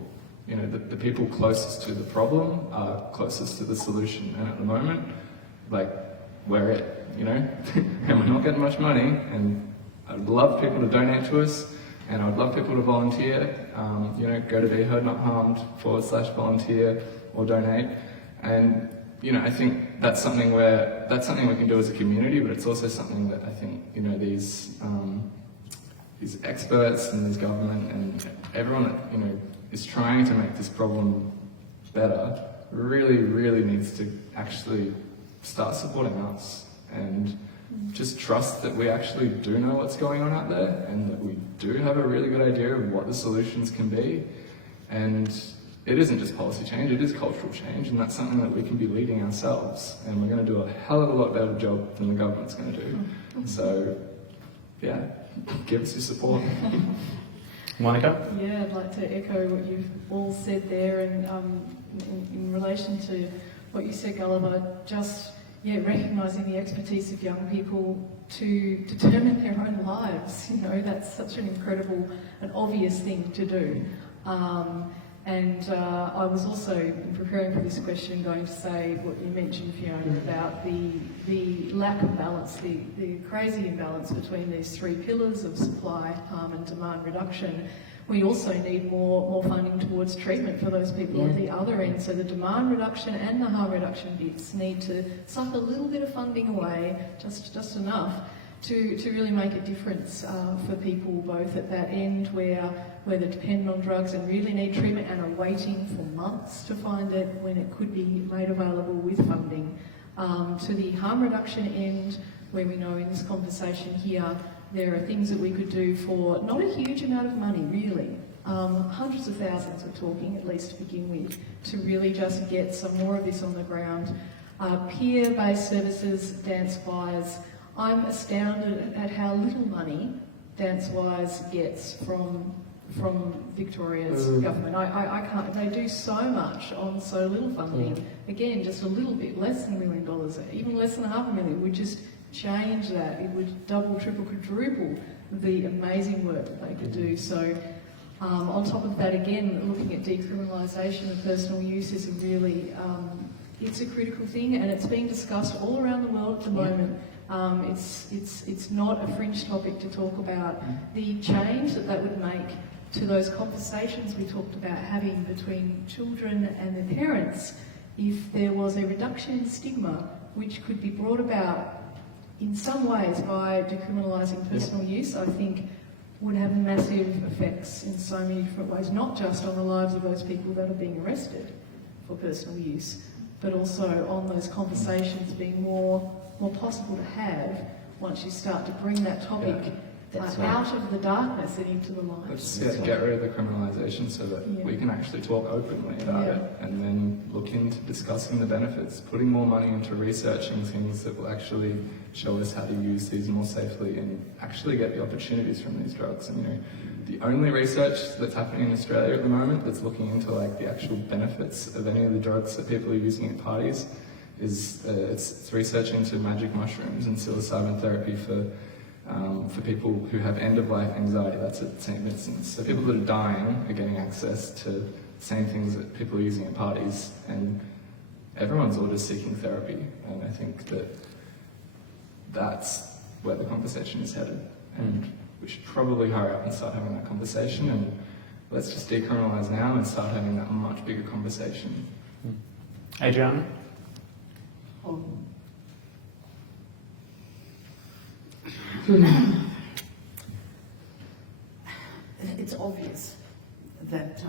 The people closest to the problem are closest to the solution, and at the moment, we're it, and we're not getting much money, and I'd love people to donate to us, and I'd love people to volunteer, go to BeHeardNotHarmed.com/volunteer or donate, and I think that's something we can do as a community, but it's also something that I think these experts and this government and everyone that is trying to make this problem better really, really needs to actually start supporting us and just trust that we actually do know what's going on out there, and that we do have a really good idea of what the solutions can be. And it isn't just policy change, it is cultural change, and that's something that we can be leading ourselves, and we're going to do a hell of a lot better job than the government's going to do. So, yeah, give us your support. Monica? Yeah, I'd like to echo what you've all said there, and in relation to what you said, Gulliver, just recognising the expertise of young people to determine their own lives. That's such an incredible and obvious thing to do. I was also, in preparing for this question, going to say what you mentioned, Fiona, about the lack of balance, the crazy imbalance between these three pillars of supply, harm and demand reduction. We also need more funding towards treatment for those people at the other end. So the demand reduction and the harm reduction bits need to suck a little bit of funding away, just enough, to really make a difference for people both at that end where they depend on drugs and really need treatment and are waiting for months to find it when it could be made available with funding, to the harm reduction end where we know in this conversation here there are things that we could do for not a huge amount of money really, hundreds of thousands we're talking at least to begin with, to really just get some more of this on the ground. Peer-based services, DanceWise, I'm astounded at how little money DanceWise gets from from Victoria's government. I can't. They do so much on so little funding. Again, just a little bit, less than $1 million, even less than $500,000 would just change that. It would double, triple, quadruple the amazing work that they could do. So, on top of that, again, looking at decriminalisation of personal use is a really, it's a critical thing, and it's being discussed all around the world at the moment. It's not a fringe topic to talk about. The change that would make to those conversations we talked about having between children and their parents, if there was a reduction in stigma, which could be brought about in some ways by decriminalising personal use, I think would have massive effects in so many different ways, not just on the lives of those people that are being arrested for personal use, but also on those conversations being more possible to have once you start to bring that topic out of the darkness and into the light. Let's get rid of the criminalisation so that we can actually talk openly about it, and then look into discussing the benefits, putting more money into researching things that will actually show us how to use these more safely and actually get the opportunities from these drugs. And, you know, the only research that's happening in Australia at the moment that's looking into like the actual benefits of any of the drugs that people are using at parties is it's research into magic mushrooms and psilocybin therapy for people who have end-of-life anxiety. That's at St. Vincent's. So people that are dying are getting access to the same things that people are using at parties, and everyone's all just seeking therapy. And I think that that's where the conversation is headed. And we should probably hurry up and start having that conversation, and let's just decriminalise now and start having that much bigger conversation. Adriana? It's obvious that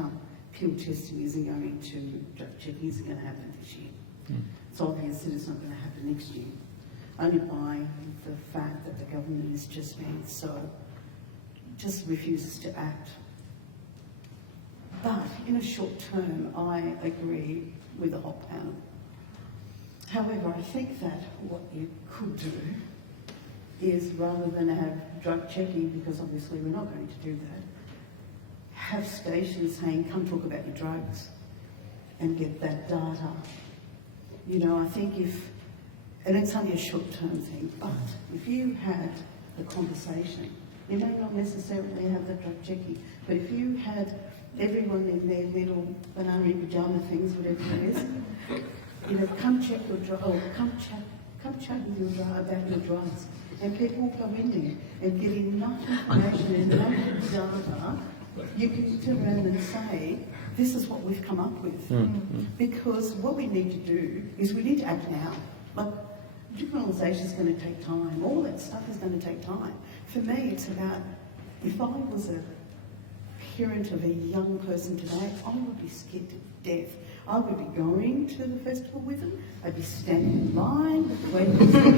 pill testing isn't going to, drug checking isn't going to happen this year. It's obvious that it's not going to happen next year. Only by the fact that the government is just being just refuses to act. But in a short term, I agree with the whole panel. However, I think that what you could do is, rather than have drug checking, because obviously we're not going to do that, have stations saying, come talk about your drugs and get that data. You know, I think and it's only a short-term thing, but if you had the conversation, you may not necessarily have the drug checking, but if you had everyone in their little banana pajama things, whatever it is, you know, come check your drug, or come chat with your about your drugs, and people will go in there and get enough information and enough data, you can turn around and say, this is what we've come up with. Because what we need to do is we need to act now. Like, decriminalisation is going to take time. All that stuff is going to take time. For me, it's about, if I was a parent of a young person today, I would be scared to death. I would be going to the festival with them. I'd be standing in line, waiting to see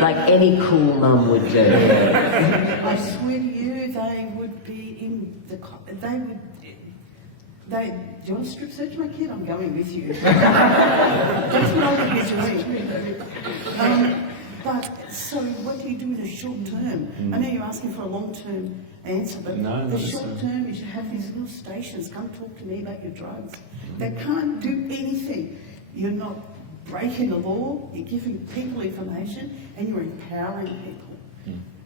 Like any cool mum would do. I swear to you, they would be in the... do you want to strip search my kid? I'm going with you. That's what I would be doing. But so what do you do with the short term? I know you're asking for a long-term answer, but the short term is you have these little stations, come talk to me about your drugs. They can't do anything. You're not breaking the law, you're giving people information, and you're empowering people.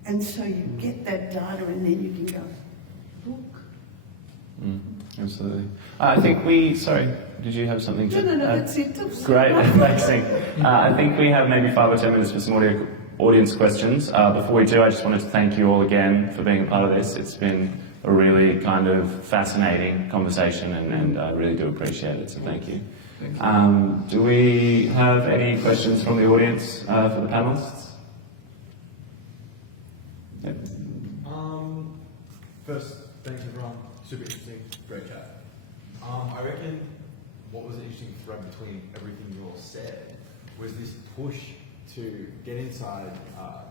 And so you get that data, and then you can go, look. Absolutely. I think sorry, did you have something to... No, that's it. Great, thanks. I think we have maybe 5 or 10 minutes for some audience questions. Before we do, I just wanted to thank you all again for being a part of this. It's been a really kind of fascinating conversation, and I really do appreciate it, so thank you. Do we have any questions from the audience for the panellists? Yep. First, thanks everyone. Super interesting, great chat. I reckon what was an interesting thread between everything you all said was this push to get inside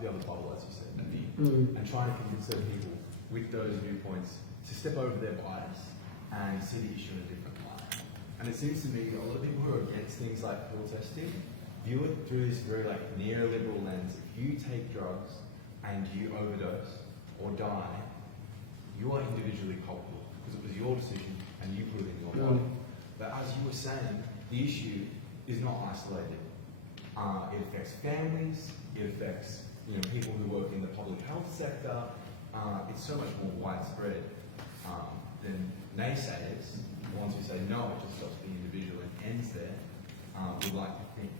the other bubble, as you said, and try to convince other people with those viewpoints to step over their bias and see the issue in a different light. And it seems to me a lot of people who are against things like pill testing view it through this very like neoliberal lens. If you take drugs and you overdose or die, you are individually culpable because it was your decision and you put it in your body. But as you were saying, the issue is not isolated. It affects families, it affects people who work in the public health sector. It's so much more widespread than naysayers, the ones who say no, it just stops being individual and ends there, would like to think.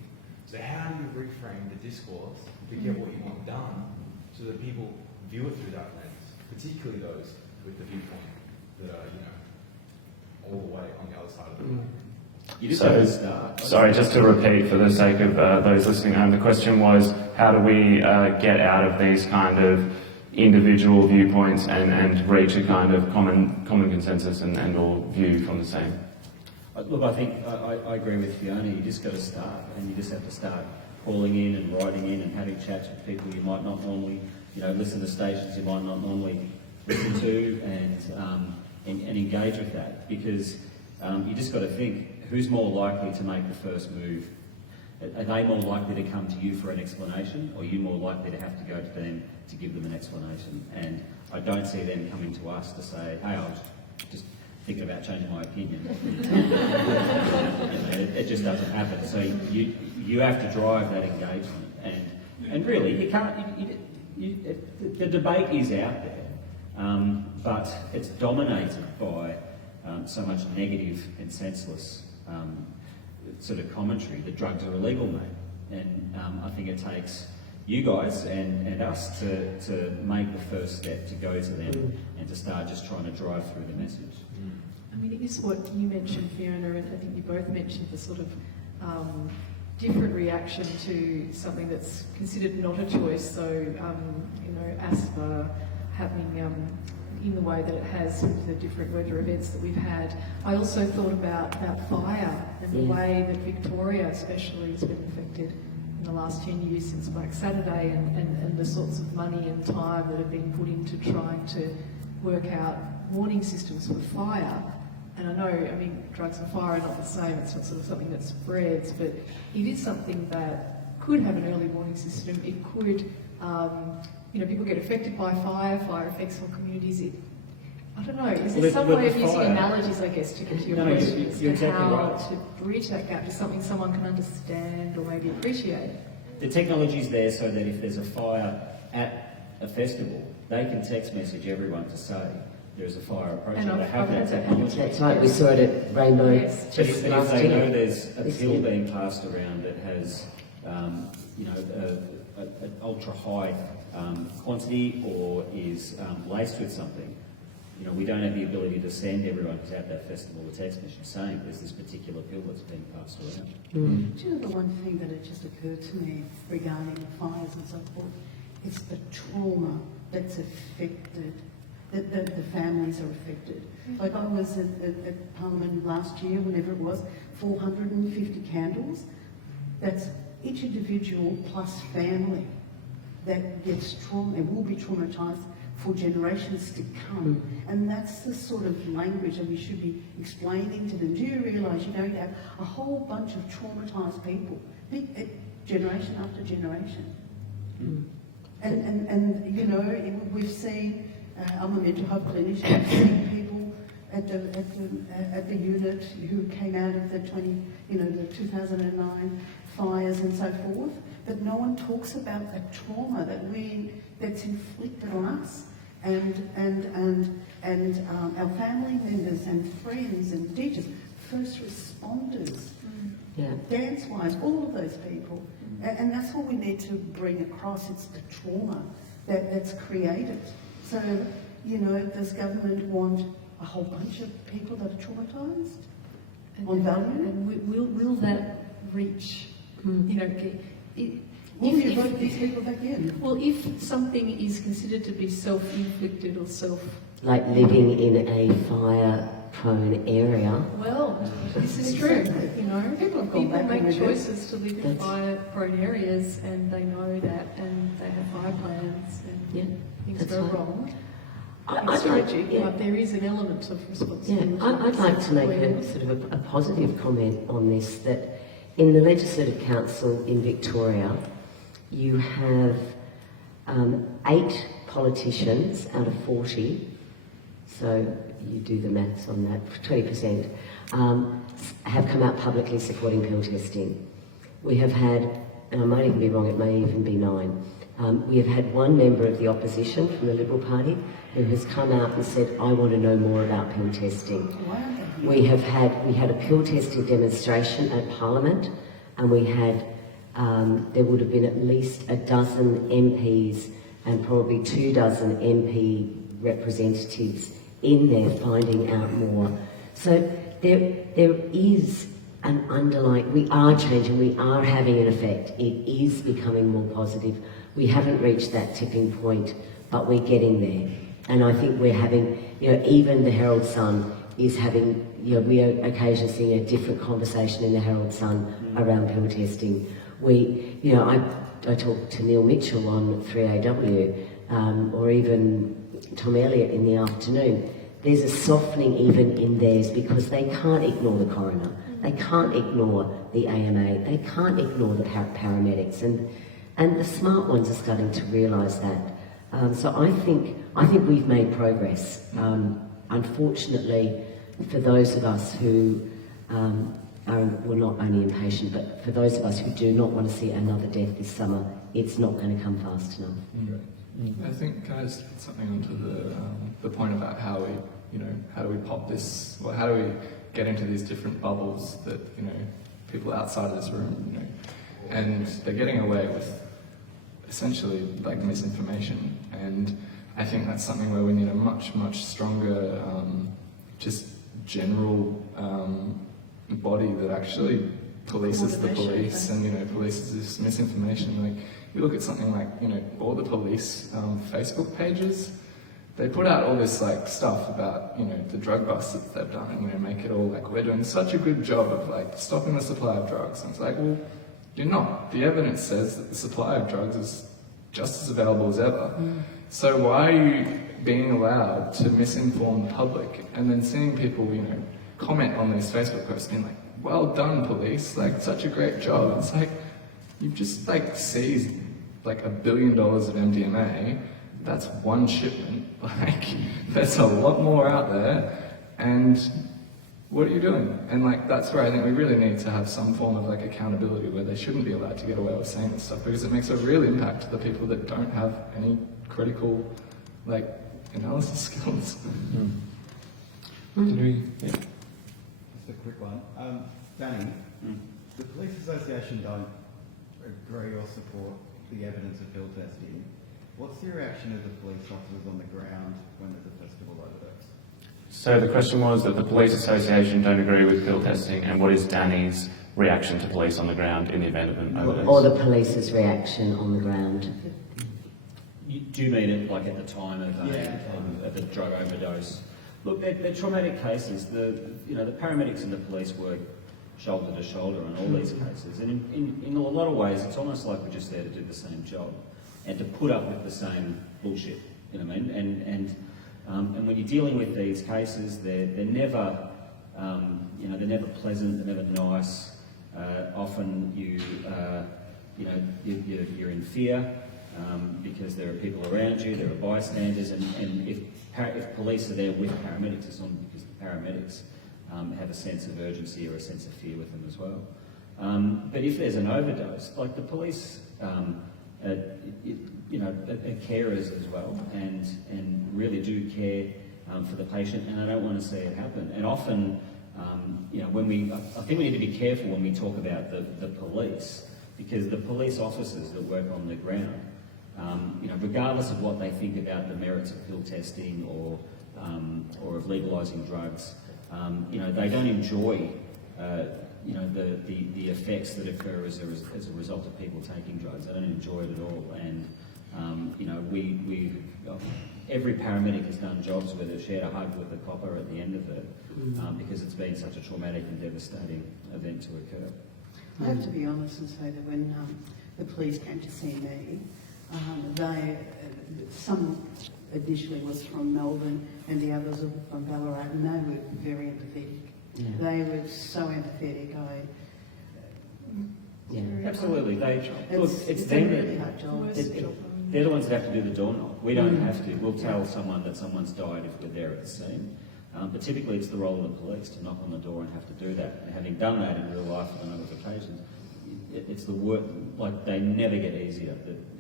So how do you reframe the discourse to get what you want done so that people view it through that lens, particularly those with the viewpoint that are, all the way on the other side of the room? Sorry, just to repeat for the sake of those listening home, the question was, how do we get out of these kind of individual viewpoints and reach a kind of common consensus and all view from the same? Look, I think I agree with Fiona. You just got to start, and you just have to start calling in and writing in and having chats with people you might not normally, listen to stations you might not normally listen to, and engage with that, because you just got to think, who's more likely to make the first move? Are they more likely to come to you for an explanation, or are you more likely to have to go to them to give them an explanation? And I don't see them coming to us to say, hey, I was just thinking about changing my opinion. It just doesn't happen. So you have to drive that engagement. And really, you can't, the debate is out there, but it's dominated by so much negative and senseless sort of commentary that drugs are illegal, mate. And I think it takes you guys and us to make the first step to go to them and to start just trying to drive through the message. I mean, it is what you mentioned, Fiona, and I think you both mentioned the sort of different reaction to something that's considered not a choice. So, asthma happening in the way that it has with the different weather events that we've had. I also thought about fire and the way that Victoria especially has been affected in the last 10 years since Black Saturday, and the sorts of money and time that have been put into trying to work out warning systems for fire. And I know, drugs and fire are not the same, it's not sort of something that spreads, but it is something that could have an early warning system. It could, people get affected by fire affects whole communities. I don't know, is there some way of using analogies, I guess, to get to your question, as to how to bridge that gap to something someone can understand or maybe appreciate? The technology's there so that if there's a fire at a festival, they can text message everyone to say there's a fire approaching. They have that technology. That's right, we saw it at Rainbow But if they know there's a pill being passed around that has, an ultra high quantity or is laced with something, we don't have the ability to send everyone who's at that festival a text message saying there's this particular pill that's being passed around. Do you know the one thing that had just occurred to me regarding the fires and so forth? It's the trauma that's affected, that the families are affected. Like I was at Parliament last year, whenever it was, 450 candles. That's each individual plus family that gets trauma and will be traumatised for generations to come. And that's the sort of language that we should be explaining to them. Do you realise you're going to have a whole bunch of traumatised people, generation after generation? And we've seen, I'm a mental health clinician, I've seen people at the unit who came out of the 2009 fires and so forth, but no one talks about the trauma that's inflicted on us and our family members and friends and teachers, first responders, dance-wise, all of those people. And that's what we need to bring across. It's the trauma that's created. So, does government want a whole bunch of people that are traumatised on value? And will that reach, Will you vote these people back in? Well, if something is considered to be self-inflicted or like living in a fire-prone area. Well, this is true. People have gone back make and choices to live in fire-prone areas, and they know that, and they have fire plans, and things go wrong. It's tragic, but there is an element of responsibility. I'd like to make a sort of a positive comment on this, that in the Legislative Council in Victoria, you have 8 politicians out of 40 so you do the maths on that, 20%, have come out publicly supporting pill testing. We have had, and I might even be wrong, it may even be 9, we have had one member of the opposition from the Liberal Party who has come out and said, I want to know more about pill testing. We had a pill testing demonstration at Parliament, and we had, there would have been at least a dozen MPs and probably 24 MP representatives in there finding out more. So there is an underlying, we are changing, we are having an effect. It is becoming more positive. We haven't reached that tipping point, but we're getting there. And I think we're having, even the Herald Sun is having, we are occasionally seeing a different conversation in the Herald Sun around pill testing. I talked to Neil Mitchell on 3AW, or even Tom Elliott in the afternoon. There's a softening even in theirs because they can't ignore the coroner, they can't ignore the AMA, they can't ignore the paramedics, and the smart ones are starting to realise that. So I think we've made progress. Unfortunately, for those of us who we're not only impatient, but for those of us who do not want to see another death this summer, it's not going to come fast enough. I think, can I just put something onto the point about how we, how do we pop this, or how do we get into these different bubbles that, people outside of this room, and they're getting away with essentially like misinformation, and I think that's something where we need a much, much stronger, just general body that actually polices the police and, polices this misinformation. Like, you look at something like, all the police Facebook pages, they put out all this like stuff about, the drug busts that they've done, and, make it all like, we're doing such a good job of like stopping the supply of drugs. And it's like, well, you're not. The evidence says that the supply of drugs is just as available as ever. So why are you being allowed to misinform the public, and then seeing people, comment on these Facebook posts being like, well done police, like such a great job. It's like, you've just like seized like $1 billion of MDMA. That's one shipment. Like, there's a lot more out there, and what are you doing? And like, that's where I think we really need to have some form of like accountability, where they shouldn't be allowed to get away with saying this stuff, because it makes a real impact to the people that don't have any critical like analysis skills. Just a quick one. Danny, the Police Association don't agree or support the evidence of pill testing. What's the reaction of the police officers on the ground when there's a festival overdose? So the question was that the Police Association don't agree with pill testing, and what is Danny's reaction to police on the ground in the event of an overdose? Or the police's reaction on the ground. Do you mean it like at the time of the drug overdose? Look, they're traumatic cases. The paramedics and the police work shoulder to shoulder on all these cases, and in a lot of ways, it's almost like we're just there to do the same job and to put up with the same bullshit. You know what I mean? And when you're dealing with these cases, they're never, they're never pleasant. They're never nice. Often you're in fear. Because there are people around you, there are bystanders, and if police are there with paramedics, it's not because the paramedics have a sense of urgency or a sense of fear with them as well. But if there's an overdose, like the police, are carers as well, and really do care for the patient, and I don't want to see it happen. And often, I think we need to be careful when we talk about the police, because the police officers that work on the ground, regardless of what they think about the merits of pill testing or of legalising drugs, they don't enjoy, the effects that occur as a result of people taking drugs. They don't enjoy it at all. And every paramedic has done jobs where they've shared a hug with the copper at the end of it, because it's been such a traumatic and devastating event to occur. I have to be honest and say that when the police came to see me, some initially was from Melbourne and the others were from Ballarat, and they were very empathetic. Yeah. They were so empathetic. Absolutely. It's a them. really hard job. They're the ones that have to do the door knock. We don't have to. We'll tell someone that someone's died if we're there at the scene. But typically it's the role of the police to knock on the door and have to do that. And having done that in real life on a number of occasions, it's the work, like they never get easier.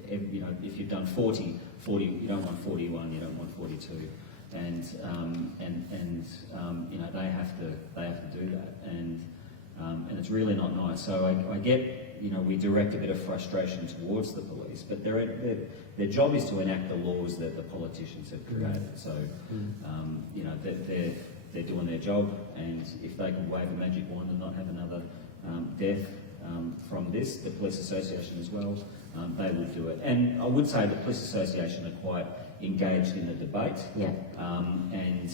You know, if you've done 40, you don't want 41, you don't want 42. And you know, they have to do that. And it's really not nice. So I get, you know, we direct a bit of frustration towards the police, but their job is to enact the laws that the politicians have created. So, you know, they're doing their job, and if they could wave a magic wand and not have another death from this, the Police Association as well, they would do it. And I would say the Police Association are quite engaged in the debate. Yeah. And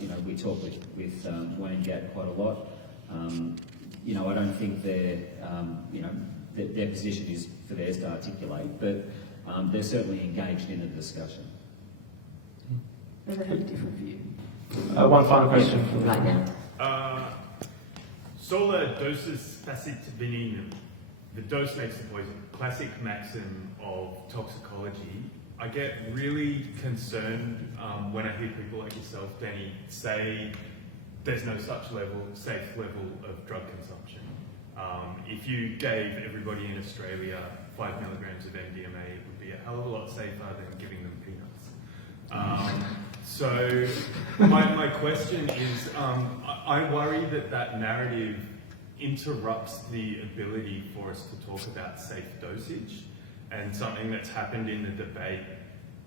you know, we talk with Wayne Gatt quite a lot. You know, I don't think you know, their position is for theirs to articulate, but they're certainly engaged in the discussion. They have a different view. One final question. Right now. Sola dosis facit venenum. The dose makes the poison. Classic maxim of toxicology. I get really concerned when I hear people like yourself, Danny, say there's no such safe level of drug consumption. If you gave everybody in Australia 5 milligrams of MDMA, it would be a hell of a lot safer than giving them peanuts. So my question is, I worry that narrative interrupts the ability for us to talk about safe dosage, and something that's happened in the debate,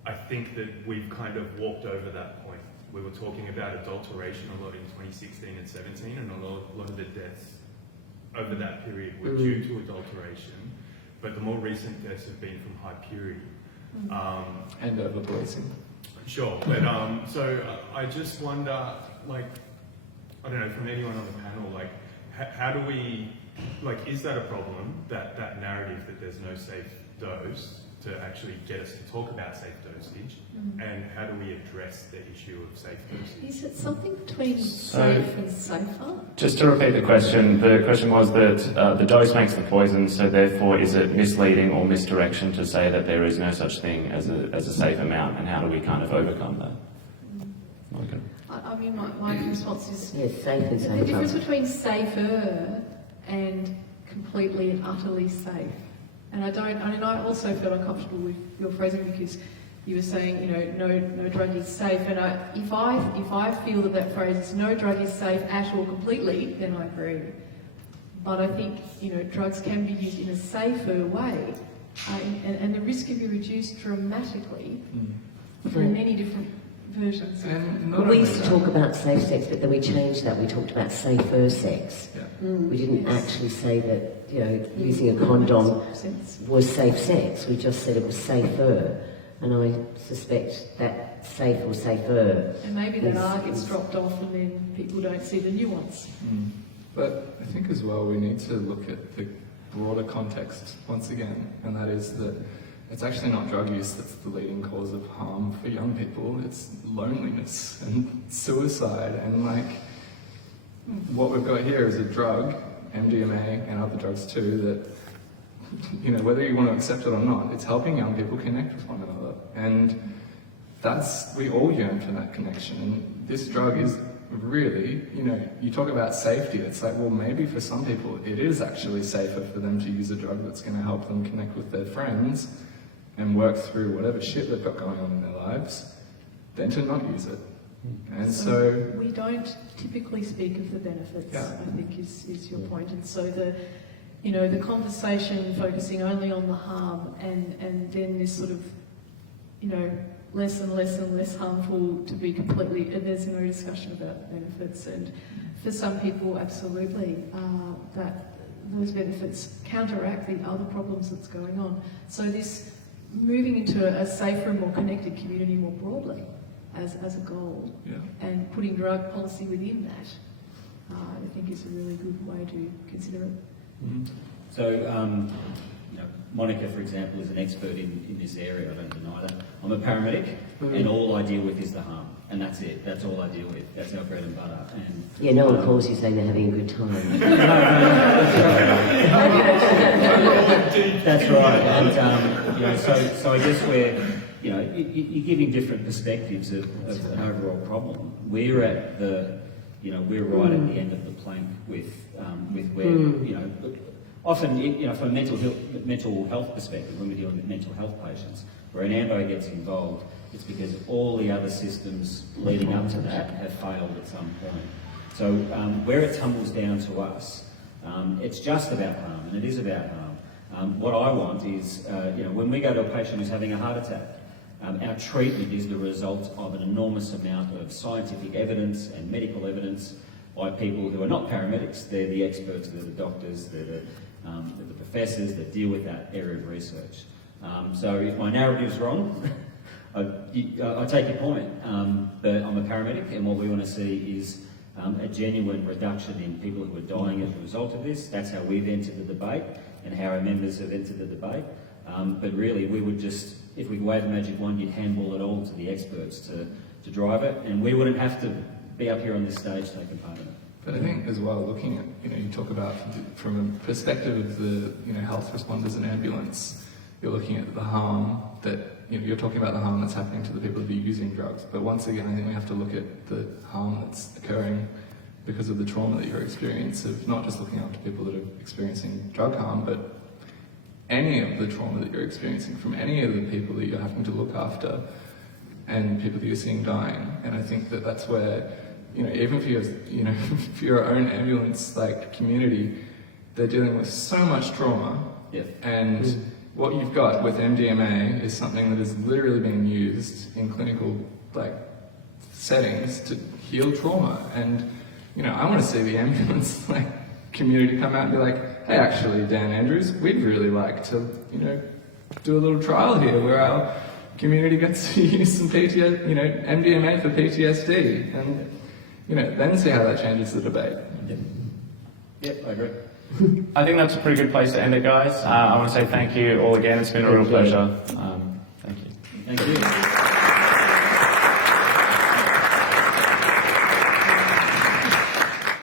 I think that we've kind of walked over that point. We were talking about adulteration a lot in 2016 and 17, and a lot of the deaths over that period were due to adulteration, but the more recent deaths have been from high purity. And overpolicing. Sure, but so I just wonder, like, I don't know, from anyone on the panel, like, how do we, like, is that a problem, that narrative that there's no safe dose, to actually get us to talk about safe dosage, and how do we address the issue of safe dosage? Is it something between safe and safer? Just to repeat the question was that the dose makes the poison, so therefore is it misleading or misdirection to say that there is no such thing as a safe amount, and how do we kind of overcome that? I mean, my response is Yes, safe and the safer. difference between safer and completely and utterly safe. And I also felt uncomfortable with your phrasing because you were saying, you know, no drug is safe. And if I feel that phrase is no drug is safe at all completely, then I agree. But I think, you know, drugs can be used in a safer way, and the risk can be reduced dramatically through many different versions. And not We only used to that- talk about safe sex, but then we changed that. We talked about safer sex. Yeah. We didn't Yes. actually say that, you know, using a condom Sense. was safe sex. We just said it was safer. And I suspect that safe or safer. And maybe that is- R gets dropped off and then people don't see the nuance. But I think as well we need to look at the broader context once again, and that is that it's actually not drug use that's the leading cause of harm for young people, it's loneliness and suicide, and like what we've got here is a drug, MDMA and other drugs too, that, you know, whether you want to accept it or not, it's helping young people connect with one another, and we all yearn for that connection, and this drug is really, you know, you talk about safety, it's like, well, maybe for some people it is actually safer for them to use a drug that's going to help them connect with their friends and work through whatever shit they've got going on in their lives than to not use it. And so we don't typically speak of the benefits, Yeah. I think is your point. And so the conversation focusing only on the harm and then this sort of, you know, less and less and less harmful to be completely, and there's no discussion about benefits. And for some people, absolutely, that those benefits counteract the other problems that's going on. So this moving into a safer and more connected community more broadly as a goal, yeah. and putting drug policy within that, I think is a really good way to consider it. So, you know, Monica, for example, is an expert in this area. I don't deny that. I'm a paramedic, and all I deal with is the harm, and that's it. That's all I deal with. That's our bread and butter. And Yeah, no one calls you saying they're having a good time. that's right. And you know, so I guess you're giving different perspectives of an overall problem. We're at the, we're right at the end of the plank with where, often, from a mental health perspective, when we're dealing with mental health patients, where an ambo gets involved, it's because all the other systems leading up to that have failed at some point. So where it tumbles down to us, it's just about harm, and it is about harm. What I want is, when we go to a patient who's having a heart attack, our treatment is the result of an enormous amount of scientific evidence and medical evidence by people who are not paramedics. They're the experts, they're the doctors, they're the professors that deal with that area of research. So if my narrative's wrong, I take your point, but I'm a paramedic, and what we want to see is a genuine reduction in people who are dying as a result of this. That's how we've entered the debate and how our members have entered the debate. But really, we would just, if we wave a magic wand, you'd handball it all to the experts to drive it, and we wouldn't have to be up here on this stage taking part in it. But I think as well, looking at, you talk about from a perspective of the, health responders and ambulance, you're looking at the harm that, you're talking about the harm that's happening to the people that are using drugs. But once again, I think we have to look at the harm that's occurring because of the trauma that you're experiencing, of not just looking after people that are experiencing drug harm, but any of the trauma that you're experiencing from any of the people that you're having to look after and people that you're seeing dying. And I think that that's where, even for your, for your own ambulance community, they're dealing with so much trauma. Yeah. And what you've got with MDMA is something that is literally being used in clinical settings to heal trauma. And I want to see the ambulance community come out and be like, hey, actually, Dan Andrews, we'd really like to, do a little trial here where our community gets to use some MDMA for PTSD, and, then see how that changes the debate. Yep, I agree. I think that's a pretty good place to end it, guys. I want to say thank you all again. It's been a real pleasure. Thank you. Thank you.